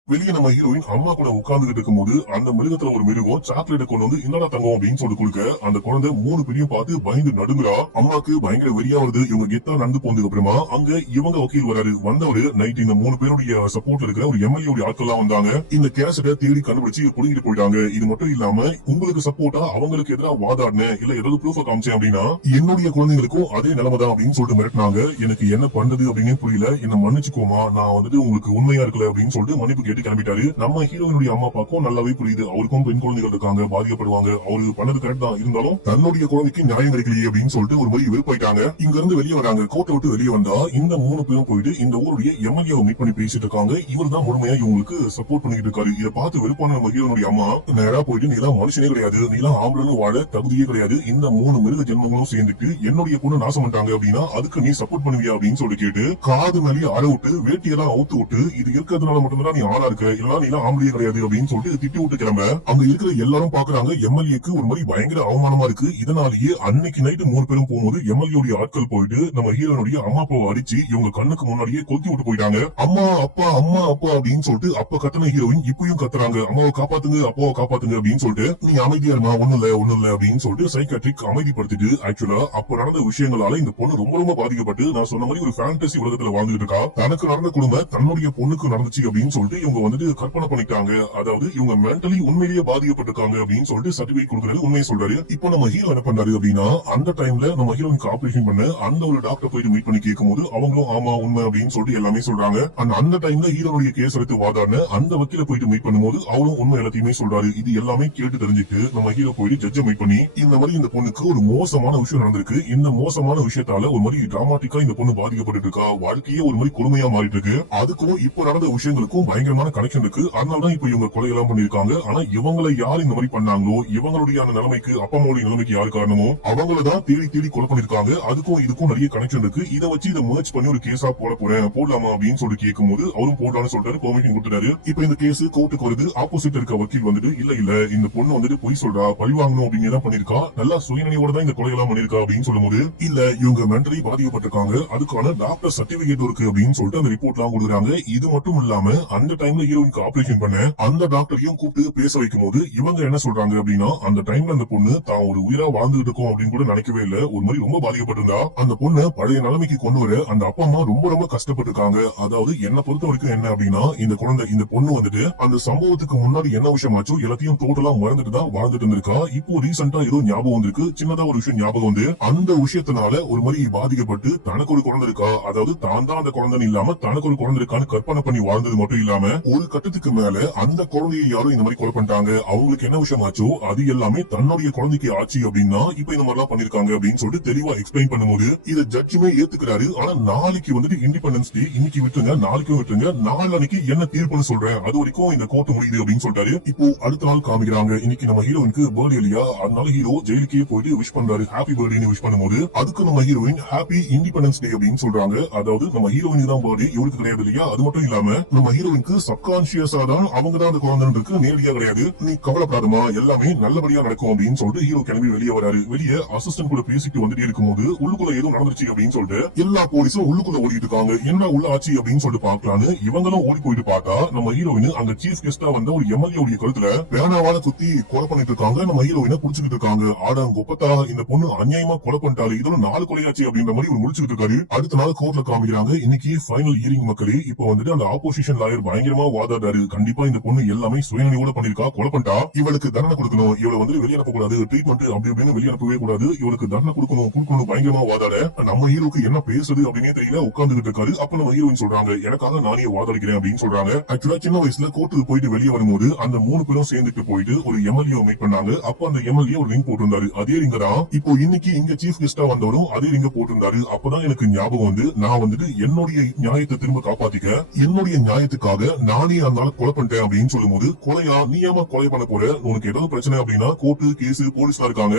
வெளியே நம்ம ஹீரோயின் அம்மா கூட உட்கார்ந்துட்டு இருக்கும் போது அந்த மிருகத்துல ஒரு மிருகம் சாக்லேட் கொண்டு வந்து இந்தடா தங்கம் அப்படின்னு சொல்லி கொடுக்க, அந்த குழந்தை 3 பேரையும் பார்த்து பயந்து நடுங்குறா. அம்மாக்கு பயங்கர வெறியா வருது. இவங்க கெத்தா நடந்து போனதுக்கு அப்புறமா அங்க இவங்க வக்கீல் வராரு. வந்தவரு நைட் இந்த 3 பேருடைய சப்போர்ட் இருக்கிற ஒரு எம்எல்ஏ ஆட்கள் வந்தாங்க. இந்த கேசட்டை தேடி கண்டுபிடிச்சு புடிங்கிட்டு போயிட்டாங்க. இது மட்டும் இல்லாம உங்களுக்கு சப்போர்ட்டா அவங்களுக்கு எதிராக வாதாடினேன் இல்ல ஏதாவது ப்ரூஃப் காமிச்சேன் அப்படின்னா என்னுடைய குழந்தைங்களுக்கும் அதே நிலைமைதான் அப்படின்னு சொல்லிட்டு மிரட்டினாங்க. எனக்கு என்ன பண்றது அப்படின்னு புரியல, என்ன மன்னிச்சுக்கோமா, நான் வந்துட்டு உங்களுக்கு உண்மையா இருக்கல அப்படின்னு சொல்லிட்டு மன்னிப்பு கேட்டு கிளம்பிட்டாரு. நம்ம ஹீரோயினுடைய அம்மா அப்பாக்கும் நல்லாவே புரியுது, அவருக்கும் பெண் குழந்தைகள் இருக்காங்க, பாதிக்கப்படுவாங்க, அவரு பண்ணது கரெக்ட் தான், இருந்தாலும் தன்னுடைய குழந்தைக்கு நியாயம் கிடைக்கலையே அப்படின்னு சொல்லிட்டு ஒரு மாதிரி வெறுப்பாயிட்டாங்க. இங்க இருந்து வெளியே வராங்க. கோட்டை விட்டு வெளியே வந்தா இந்த 3 பேரும் போயிட்டு இந்த ஊருடைய எம்எல்ஏவை மீட் பண்ணி பேசிட்டு இருக்காங்க. இவர் தான் முழுமையா இவங்களுக்கு சப்போர்ட் பண்ணிட்டு இருக்காரு. இதை பார்த்து வெறுப்பான நம்ம ஹீரோனுடைய அம்மா நேரா போயிட்டு, நீலாம் மனுஷனே கிடையாது, நீலாம் ஆம்பளன்னு வாழ தகுதியே கிடையாது, இந்த 3 மிருக ஜென்மங்களும் சேர்ந்துட்டு என்னுடைய பொண்ணு நாசம் பண்ணிட்டாங்க அப்படின்னா அதுக்கு நீ சப்போர்ட் பண்ணுவியா அப்படின்னு சொல்லி கேட்டு காது மேலேயே அற விட்டு வேட்டியெல்லாம் அவுத்து விட்டு, இது இருக்கிறதுனால மட்டும்தான் நீ ஆளா இருக்க, இல்லனா நீ ஆம்பளையே கிடையாது அப்படின்னு சொல்லிட்டு திட்டி விட்டு கிளம்ப. அங்க இருக்கிற எல்லாரும் பாக்குறாங்க எம்எல்ஏக்கு ஒரு மாதிரி பயங்கர அவமானமா இருக்கு. இதனாலேயே அன்னைக்கு நைட்டு 3 பேரும் போகும்போது எம்எல்ஏ ஆட்கள் போயிட்டு நம்ம ஹீரோனுடைய அம்மா அப்பாவை அடிச்சு இவங்க கண்ணுக்கு முன்னாடியே கொத்தி விட்டு போயிட்டாங்க. அம்மா அப்பா அம்மா அப்பா அப்படின்னு சொல்லிட்டு அப்ப கத்தன ஹீரோயின் இப்பயும் கத்துறாங்க, அம்மாவை காப்பாத்துங்க அப்பாவை காப்பாத்துங்க அப்படின்னு சொல்லிட்டு. நீ அமைதியா இருந்தா ஒண்ணு இல்ல அப்படின்னு சொல்லிட்டு சைக்காட்ரிக் அமைதிப்படுத்திட்டு, ஆக்சுவலா அப்ப நடந்த விஷயங்களால இந்த பொண்ணு ரொம்ப ரொம்ப பாதிக்கப்பட்டு நான் சொன்ன மாதிரி ஒரு ஃபேண்டசி உலகத்துல வாழ்ந்துட்டு இருக்கா. தனக்கு நடந்த குடும்பம் தன்னுடைய பொண்ணுக்கு நடந்துச்சு அப்படின்னு சொல்லிட்டு இவங்க வந்துட்டு கற்பனை பண்ணிட்டாங்க. அதாவது இவங்க மென்டலி உண்மையிலேயே பாதிக்கப்பட்டிருக்காங்க அப்படின்னு சொல்லிட்டு சர்டிபிகேட் கொடுக்கறது உண்மையை சொல்றாரு. இப்போ நம்ம ஹீரோ என்ன பண்றாரு அப்படின்னா, அந்த டைம்ல நம்ம ஹீரோனுக்கு ஆபரேஷன் பண்ண அந்த ஒரு டாக்டர் போயிட்டு மீட் பண்ணி கேட்கும்போது அவங்களும் ஆமா உண்மை அப்படின்னு சொல்லிட்டு எல்லாமே சொல்றாங்க. அந்த டைம்ல ஹீரோனுடைய கேஸ் எடுத்து வாதாடின அந்த வக்கீல போயிட்டு மீட் பண்ணும்போது அவளும் உண்மை எல்லாத்தையுமே சொல்றாரு. இது எல்லாமே கேட்டு தெரிஞ்சுட்டு நம்ம ஹீரோ போயிட்டு ஜட்ஜை மீட் பண்ணி இந்த மாதிரி இந்த பொண்ணுக்கு ஒரு மோசமான விஷயம் நடந்திருக்கு, இந்த மோசமான விஷயத்தால ஒரு மாதிரி டிராமாட்டிக்கா இந்த பொண்ணு பாதிக்கப்பட்டு இருக்கா, வாழ்க்கையே ஒரு மாதிரி கொடுமையா மாறிட்டு இருக்கு, அதுக்கும் இப்போ நடந்த விஷயங்களுக்கும் பயங்கரமான கனெக்ஷன் இருக்கு, அதனாலதான் இப்ப இவங்க கொலையெல்லாம் பண்ணிருக்காங்க. ஆனா இவங்களை யார் இந்த மாதிரி பண்ணாங்களோ, இவங்களுடைய அந்த நிலைமைக்கு அப்பா அம்மாவுடைய நிலைமைக்கு யாரு காரணமோ அவங்கள தான் தேடி தேடி கொலை பண்ணிருக்காங்க. அதுக்கும் இதுக்கும் நிறைய கனெக்ஷன் இருக்கு. இதை வச்சு இதை முயற்சி பண்ணி ஒரு கேஸா போட போறேன், போடலாமா அப்படின்னு சொல்லி கேட்கும்போது அவரும் போடலாம்னு சொல்றாரு, பெர்மிஷன் கொடுத்துட்டாரு. இப்ப இந்த கேஸ் கோர்ட்டுக்கு வருது. ஆப்போசிட் இருக்க வக்கீல் வந்துட்டு இல்ல இந்த பொண்ணு வந்துட்டு பொய் சொல்றா, பழி வாங்கணும் அப்படின்னு தான் பண்ணிருக்கா, நல்லா சுயநினைவோட தான் இந்த கொலையெல்லாம் பண்ணிருக்கா அப்படின்னு சொல்லும்போது இல்ல இவங்க மென்டலி பாதிக்கப்பட்டிருக்காங்க, அதுக்கான டாக்டர் சர்டிபிகேட் இருக்கு அப்படின்னு சொல்லிட்டு அந்த ரிப்போர்ட் எல்லாம் கொடுக்குறாங்க. இது மட்டும் இல்லாம அந்த டைம்ல ஹீரோயினுக்கு ஆபரேஷன் பண்ண அந்த டாக்டரையும் கூப்பிட்டு பேச வைக்கும் போது இவங்க என்ன சொல்றாங்க அப்படின்னா, அந்த டைம்ல அந்த பொண்ணு தான் ஒரு உயிரா வாழ்ந்துட்டு இருக்கும் அப்படின்னு கூட நினைக்கவே இல்ல, ஒரு மாதிரி ரொம்ப பாதிக்கப்பட்டிருந்தா. அந்த பொண்ணு பழைய நிலைமைக்கு கொண்டு வர அந்த அப்பா அம்மா ரொம்ப ரொம்ப கஷ்டப்பட்டிருக்காங்க. அதாவது என்ன பொறுத்த வரைக்கும் என்ன அப்படின்னா, இந்த பொண்ணு வந்துட்டு அந்த சம்பவத்துக்கு முன்னாடி என்ன விஷயம் ஆச்சோ எல்லாத்தையும் டோட்டலா மறந்துட்டு தான் வாழ்ந்துட்டு இருந்திருக்கா. இப்போ ரீசெண்டா ஏதோ ஞாபகம் வந்திருக்கு, சின்னதா ஒரு விஷயம் ஞாபகம் வந்து அந்த விஷயத்தினால ஒரு மாதிரி பாதிக்கப்பட்டு தனக்கு ஒரு குழந்தை இருக்கா, அதாவது தான் தான் அந்த குழந்தை இல்லாம தனக்கு ஒரு குழந்தை இருக்கான்னு கற்பனை பண்ணி வாழ்ந்தது மட்டும் இல்லாம ஒரு கட்டத்துக்கு மேல அந்த குழந்தையை யாரும் இந்த மாதிரி கொலை பண்ணிட்டாங்க, அவங்களுக்கு என்ன விஷயம் ஆச்சோ அது எல்லாமே தன்னுடைய குழந்தைக்கு ஆச்சு அப்படின்னா இப்ப இந்த மாதிரிலாம் பண்ணிருக்காங்க அப்படின்னு சொல்லிட்டு தெளிவா எக்ஸ்பிளைன் பண்ணும்போது இதை ஜட்ஜுமே ஏத்துக்கிறாரு. ஆனா நாளைக்கு வந்துட்டு இண்டிபெண்டன்ஸ் டே, இன்னைக்கு விட்டுருங்க நாளைக்கும் விட்டுருங்க, நாளைக்கு என்ன தீர்ப்புன்னு சொல்றேன், அது வரைக்கும் இந்த கோர்ட் முடியுது அப்படின்னு சொல்லிட்டாரு. இப்போ அடுத்த நாள் காமிக்கிறாங்க, இன்னைக்கு நம்ம ஹீரோயினுக்கு பர்த்டே இல்லையா, அதனால ஹீரோ ஜெயிலுக்கே போயிட்டு விஷ் பண்றாரு, ஹாப்பி பர்த்டேன்னு விஷ் பண்ணும்போது அதுக்கு நம்ம ஹீரோயின் ஹாப்பி இண்டிபெண்டன்ஸ் டே அப்படின்னு சொல்றாங்க. அதாவது நம்ம ஹீரோயின் தான் பர்த்டே, இவருக்கு கிடையாது இல்லையா. அது மட்டும் இல்லாம நம்ம ஹீரோயினுக்கு சப்கான்சியஸா தான் அவங்க தான் அந்த குழந்தை இருக்கு, நேரடியா கிடையாது, நீ கவலைப்படாதமா எல்லாமே நல்லபடியா நடக்கும் அப்படின்னு சொல்லிட்டு ஹீரோ கிளம்பி வெளியே வராரு. வெளியே அசிஸ்டன்ட் கூட பேசிட்டு வந்துட்டே இருக்கும்போது உள்ளுக்குள்ள ஏதோ நடந்துருச்சு அப்படின்னு சொல்லிட்டு எல்லா போலீஸும் உள்ளுக்குள்ள ஓடிட்டு இருக்காங்க. என்ன உள்ள ஆச்சு அப்படின்னு சொல்லிட்டு பாக்கலான்னு இவங்களும் ஓடி போயிட்டு பார்த்தா நம்ம ஹீரோயின் அங்க சீஃப் கெஸ்டா வந்த ஒரு எம்எல்ஏ கழுத்துல வேணாவால குத்தி கொலை பண்ணிட்டு இருக்காங்க. நம்ம ஹீரோயினை புடிச்சுக்கிட்டு இருக்காங்க. ஆடாங்கொப்பத்தா இந்த பொண்ணு அநியாயமா கொலை பண்ணிட்டாரு, இதோட 4 கொலையாச்சு அப்படின்ற மாதிரி ஒரு முடிச்சுக்கிட்டு இருக்காரு. அடுத்த நாள் கோர்ட்ல காமிக்கிறாங்க, இன்னைக்கு ஃபைனல் ஹியரிங் மக்களே. இப்போ வந்துட்டு அந்த ஆப்போசிஷன் லாயர் பயங்கரமா வாதாடாரு, கண்டிப்பா இந்த பொண்ணு எல்லாமே சுயநினைவோட பண்ணிருக்கா, கொலை பண்ணிட்டா, இவளுக்கு தண்டனை கொடுக்கணும், இவளை வந்து வெளியனுப்ப கூடாது, ட்ரீட்மெண்ட் அப்படி அப்படின்னு வெளியனுப்பவே கூடாது, இவளுக்கு தண்டனை கொடுக்கணும் பயங்கரமா வாதாட. நம்ம ஹீரோக்கு என்ன பேசுறது அப்படின்னே தெரியல, உட்கார்ந்துட்டு இருக்காரு. அப்ப நம்ம ஹீரோயின் சொல்றாங்க, எனக்காக நானே வாதாடிக்கிறேன் அப்படின்னு சொல்றாங்க. ஆக்சுவலா சின்ன வயசுல கோர்ட்டுக்கு போயிட்டு வெளியே வரும்போது அந்த 3 பேரும் சேர்ந்துட்டு போயிட்டு ஒரு எம்எல்ஏ மீட் பண்ணாங்க. அப்ப அந்த எம்எல்ஏ ஒரு ரிங் போட்டிருந்தாரு, அதே ரிங்க தான் இப்போ இன்னைக்கு இங்க சீஃப் கெஸ்டா வந்தவரும் அதே ரிங்க போட்டிருந்தாரு. அப்பதான் எனக்கு ஞாபகம் வந்து நான் வந்துட்டு என்னுடைய நியாயத்தை திரும்ப காப்பாத்திக்க, என்னுடைய நியாயத்துக்காக நானே அதனால கொலை பண்ணிட்டேன் அப்படின்னு சொல்லும்போது, கொலையா நீ ஏமா கொலை பண்ண போற, உனக்கு ஏதாவது பிரச்சனை அப்படின்னா கோர்ட்டு கேஸ் போலீஸ்லாம் இருக்காங்க,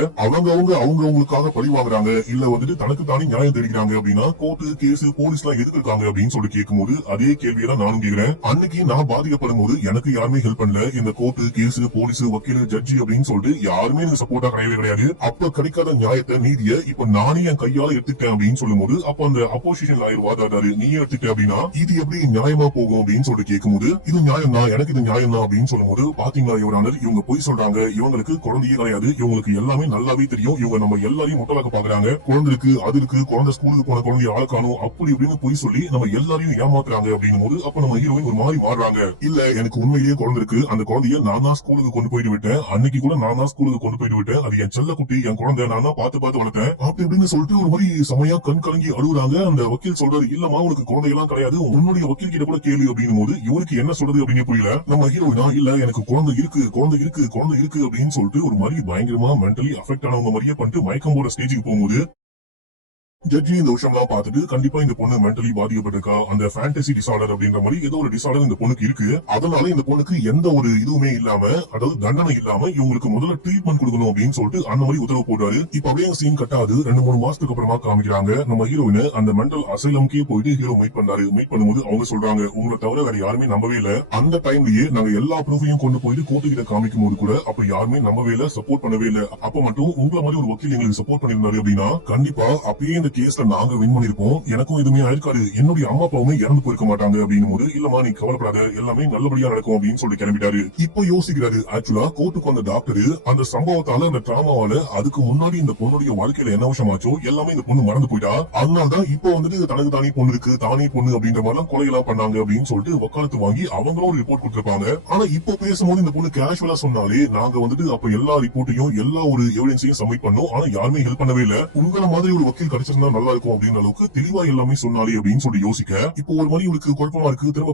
அவங்களுக்காக பழி வாங்குறாங்க, இல்ல வந்துட்டு தனக்கு தானே நியாயம் தெரிவிக்கிறாங்க அப்படின்னா கோர்ட்டு கேஸ் போலீஸ்லாம் எதுக்கு இருக்காங்க அப்படின்னு சொல்லி கேட்கும்போது அதே கேள்வியெல்லாம் நானும் கேக்குறேன். அன்னைக்கு நான் பாதிக்கப்படும் போது எனக்கு யாருமே ஹெல்ப் பண்ணல. இந்த கோர்ட்டு கேஸ் போலீஸ் வக்கீல் ஜட்ஜி அப்படின்னு சொல்லிட்டு யாருமே எனக்கு சப்போர்ட்டா கிடையாது. அப்ப கிடைக்காத நியாயத்தை நீதியை இப்ப நானே என் கையால எடுத்துட்டேன் அப்படின்னு சொல்லும்போது, அப்ப அந்த அப்போசிஷன் லாயர் வாதாடாரு, நீயே எடுத்துட்ட அப்படின்னா இது எப்படி நியாயமா போகும் அப்படின்னு சொல்லிட்டு கேட்கும்போது, இது நியாயம் தான், எனக்கு இது நியாயம் தான் அப்படின்னு சொல்லும்போது, பாத்தீங்களா யுவரானர், இவங்க பொய் சொல்றாங்க, இவங்களுக்கு குழந்தையே கிடையாது, இவங்களுக்கு எல்லாமே நல்லாவே தெரியும், இவங்க நம்ம எல்லாரையும் முட்டலாக்க பாக்குறாங்க, குழந்தை இருக்கு அது இருக்கு, குழந்தை ஸ்கூலுக்கு போன குழந்தைய ஆளக்கானும் அப்படி இப்படின்னு பொய் சொல்லி நம்ம எல்லாரையும் ஏமாத்துறாங்க அப்படின்னும் போது, அப்ப நம்ம ஹீரோயின் ஒரு மாதிரி மாறுறாங்க. இல்ல எனக்கு உண்மையிலேயே குழந்தை இருக்கு, அந்த குழந்தைய நான் தான் ஸ்கூலுக்கு கொண்டு போயிட்டு விட்டேன், அன்னைக்கு கூட நான் தான் ஸ்கூலுக்கு கொண்டு போயிட்டு விட்டேன், அது என் செல்ல குட்டி, என் குழந்தை, நான் தான் பார்த்து வளர்த்தேன் அப்படி இப்படின்னு சொல்லிட்டு ஒரு மாதிரி செமையா கண் கலங்கி அழுகுறாங்க. அந்த வக்கீல் சொல்றாரு, இல்லமா உனக்கு குழந்தையெல்லாம் கிடையாது, உன்னுடைய வக்கீல் கிட்ட கூட கேள்வி அப்படின்னும் போது இவருக்கு என்ன சொல்றது அப்படின்னு புரியல. நம்ம ஹீரோயினா இல்ல எனக்கு குழந்தை இருக்கு அப்படின்னு சொல்லிட்டு ஒரு மாதிரி பயங்கரமா மென்டலி அஃபெக்ட் ஆனவங்க மாதிரியே பண்ணிட்டு மயக்கம் போற ஸ்டேஜுக்கு போகும்போது, ஜட்ஜி இந்த விஷயம்லாம் பார்த்துட்டு கண்டிப்பா இந்த பொண்ணு மென்டலி பாதிக்கப்பட்டிருக்கா, அந்த ஃபேண்டசி டிசார்டர் அப்படின்ற மாதிரி ஏதோ ஒரு டிசார்டர் இந்த பொண்ணுக்கு இருக்கு, அதனால இந்த பொண்ணுக்கு எந்த ஒரு இதுவுமே இல்லாம, அதாவது தண்டனை இல்லாம இவங்களுக்கு முதல்ல ட்ரீட்மெண்ட் கொடுக்கணும் அப்படின்னு சொல்லிட்டு அந்த மாதிரி உத்தரவு போடுறாரு. இப்ப அப்படியே சீன் கட்டாது 2-3 மாசத்துக்கு அப்புறமா காமிக்கிறாங்க. நம்ம ஹீரோயின் அந்த மென்டல் அசைலம்க்கே போயிட்டு ஹீரோ மீட் பண்றாரு. மீட் பண்ணும்போது அவங்க சொல்றாங்க, உங்களை தவிர வேற யாருமே நம்பவே இல்ல, அந்த டைம்லயே நாங்க எல்லா ப்ரூஃபையும் கொண்டு போயிட்டு கோர்ட்டு கிட்ட காமிக்கும் போது கூட அப்ப யாருமே நம்பவே இல்ல, சப்போர்ட் பண்ணவே இல்ல, அப்ப மட்டும் உங்களை மாதிரி ஒரு வக்கீல் எங்களுக்கு சப்போர்ட் பண்ணிருந்தாரு அப்படின்னா கண்டிப்பா அப்பயே இந்த கேஸ்ல நாங்க வின் பண்ணிருப்போம், எனக்கும் எதுவுமே ஆயிருக்காது, என்னுடைய அம்மா அப்பாவுமே இறந்து போயிருக்க மாட்டாங்க அப்படின்னு போது, இல்லமா நீ கவலைப்படாத, எல்லாமே நல்லபடியா நடக்கும் அப்படின்னு சொல்லி கிளம்பிட்டாரு. இப்ப யோசிக்கிறாரு, ஆக்சுவலா கோர்ட்டுக்கு வந்த டாக்டர் அந்த சம்பவத்தால அந்த டிராமாவால அதுக்கு முன்னாடி இந்த பொண்ணுடைய வாழ்க்கையில என்ன விஷயமாச்சோ எல்லாமே இந்த பொண்ணு மறந்து போயிட்டா, அதனாலதான் இப்ப வந்துட்டு தனக்கு தானே பொண்ணு இருக்கு, தானே பொண்ணு அப்படின்ற மாதிரி கொலையெல்லாம் பண்ணாங்க அப்படின்னு சொல்லிட்டு வக்காலத்து வாங்கி அவங்களும் ஒரு ரிப்போர்ட் கொடுத்திருப்பாங்க. ஆனா இப்போ பேசும்போது இந்த பொண்ணு கேஷுவலா சொன்னாலே, நாங்க வந்துட்டு அப்ப எல்லா ரிப்போர்ட்டையும் எல்லா ஒரு எவிடன்ஸையும் சப்மிட் பண்ணோம், ஆனா யாருமே ஹெல்ப் பண்ணவே இல்ல, உங்களை மாதிரி ஒரு வக்கீல் கிடைச்சிருந்தா நல்லா இருக்கும் அப்படின்னு அளவுக்கு தெளிவா எல்லாமே சொன்னாலே அப்படின்னு சொல்லி யோசிக்க, இப்போ ஒரு மாதிரி இவளுக்கு குழப்பமா இருக்கு, திரும்ப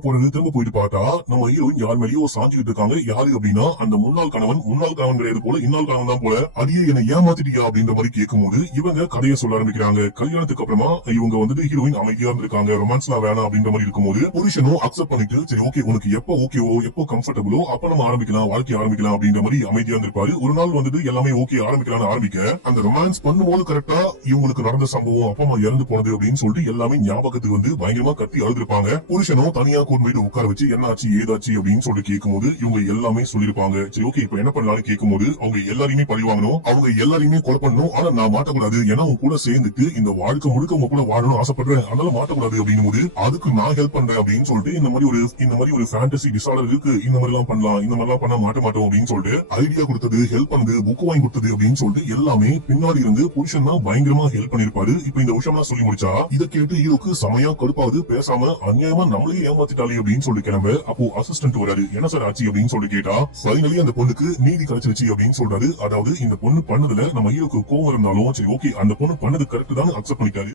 போயிட்டு பார்த்தா நம்ம ஹீரோயின் யார் மேலேயோ சாஞ்சிட்டு இருக்காங்க. யாரு அப்படின்னா அந்த முன்னாள் கணவன் கிடையாது போல, இன்னாள் கணவன் தான் போல, அடியே என்ன ஏமாத்திட்டியா அப்படின்ற மாதிரி கேட்கும்போது இவங்க கதையை சொல்ல ஆரம்பிக்கிறாங்க. கல்யாணத்துக்கு அப்புறமா இவங்க வந்துட்டு ஹீரோயின் அமைதியா இருந்திருக்காங்க, ரொமான்ஸ்லாம் வேணாம் அப்படின்ற மாதிரி இருக்கும்போது புருஷனும் அக்செப்ட் பண்ணிட்டு, சரி ஓகே உனக்கு எப்போ ஓகேவோ எப்போ கம்ஃபர்டபுளோ அப்ப நம்ம ஆரம்பிக்கலாம், வாழ்க்கை ஆரம்பிக்கலாம் அப்படின்ற மாதிரி அமைதியா இருந்திருப்பாரு. ஒரு நாள் வந்துட்டு எல்லாமே ஓகே ஆரம்பிக்கலாம்னு ஆரம்பிக்க, அந்த ரொமான்ஸ் பண்ணும்போது கரெக்டா இவங்களுக்கு நடந்த சம்பவம், அப்பா அம்மா இறந்து போனது அப்படின்னு சொல்லிட்டு எல்லாமே ஞாபகத்துக்கு வந்து பயங்கரமா கத்தி அழுதுருப்பாங்க. புருஷனும் தனியா கூட்டு போயிட்டு உட்கார வச்சு என்னாச்சு ஏதாச்சு அப்படின்னு சொல்லி கேட்கும்போது இவங்க எல்லாமே சொல்லிருப்பாங்க. சரி ஓகே இப்ப என்ன பண்ணலாம்னு கேட்கும்போது, அவங்க எல்லாரையுமே பழி வாங்கணும், அவங்க எல்லாரையுமே கொலை பண்ணணும், ஆனா நான் மாட்டக்கூடாது, ஏன்னா உங்க கூட சேர்ந்துட்டு இந்த வாழ்க்கை முழுக்க உங்க கூட வாழணும் ஆசைப்படுறேன், அதனால மாட்டக்கூடாது அப்படின்னு போது அதுக்கு நான் ஹெல்ப் பண்றேன் அப்படின்னு சொல்லிட்டு இந்த மாதிரி ஒரு ஃபேண்டசி டிசார்டர் இருக்கு, இந்த மாதிரி எல்லாம் பண்ணலாம், இந்த மாதிரி எல்லாம் பண்ண மாட்டோம் அப்படின்னு சொல்லிட்டு ஐடியா கொடுத்தது, ஹெல்ப் பண்ணது, புக் வாங்கி கொடுத்தது அப்படின்னு சொல்லிட்டு எல்லாமே பின்னாடி இருந்து புருஷன் தான் பயங்கரமா ஹெல்ப் பண்ணிருப்பாரு. இப்ப இந்த விஷயம் சொல்லி முடிச்சா இதை கேட்டு ஹீரோக்கு சமயா கடுப்பாவது, பேசாம அநியாயமா நம்மளே ஏமாத்திட்டாலே அப்படின்னு சொல்லி கிளம்ப, அப்போ அசிஸ்டன்ட் வராரு, என்ன சார் ஆச்சு அப்படின்னு சொல்லி கேட்டா, ஃபைனலி அந்த பொண்ணுக்கு நீதி கிடைச்சிருச்சு அப்படின்னு சொல்றாரு. அதாவது இந்த பொண்ணு பண்ணதுல நம்ம ஹீரோக்கு கோவம் இருந்தாலும் சரி ஓகே அந்த பொண்ணு பண்ணது கரெக்ட் தான் அக்செப்ட் பண்ணிட்டாரு.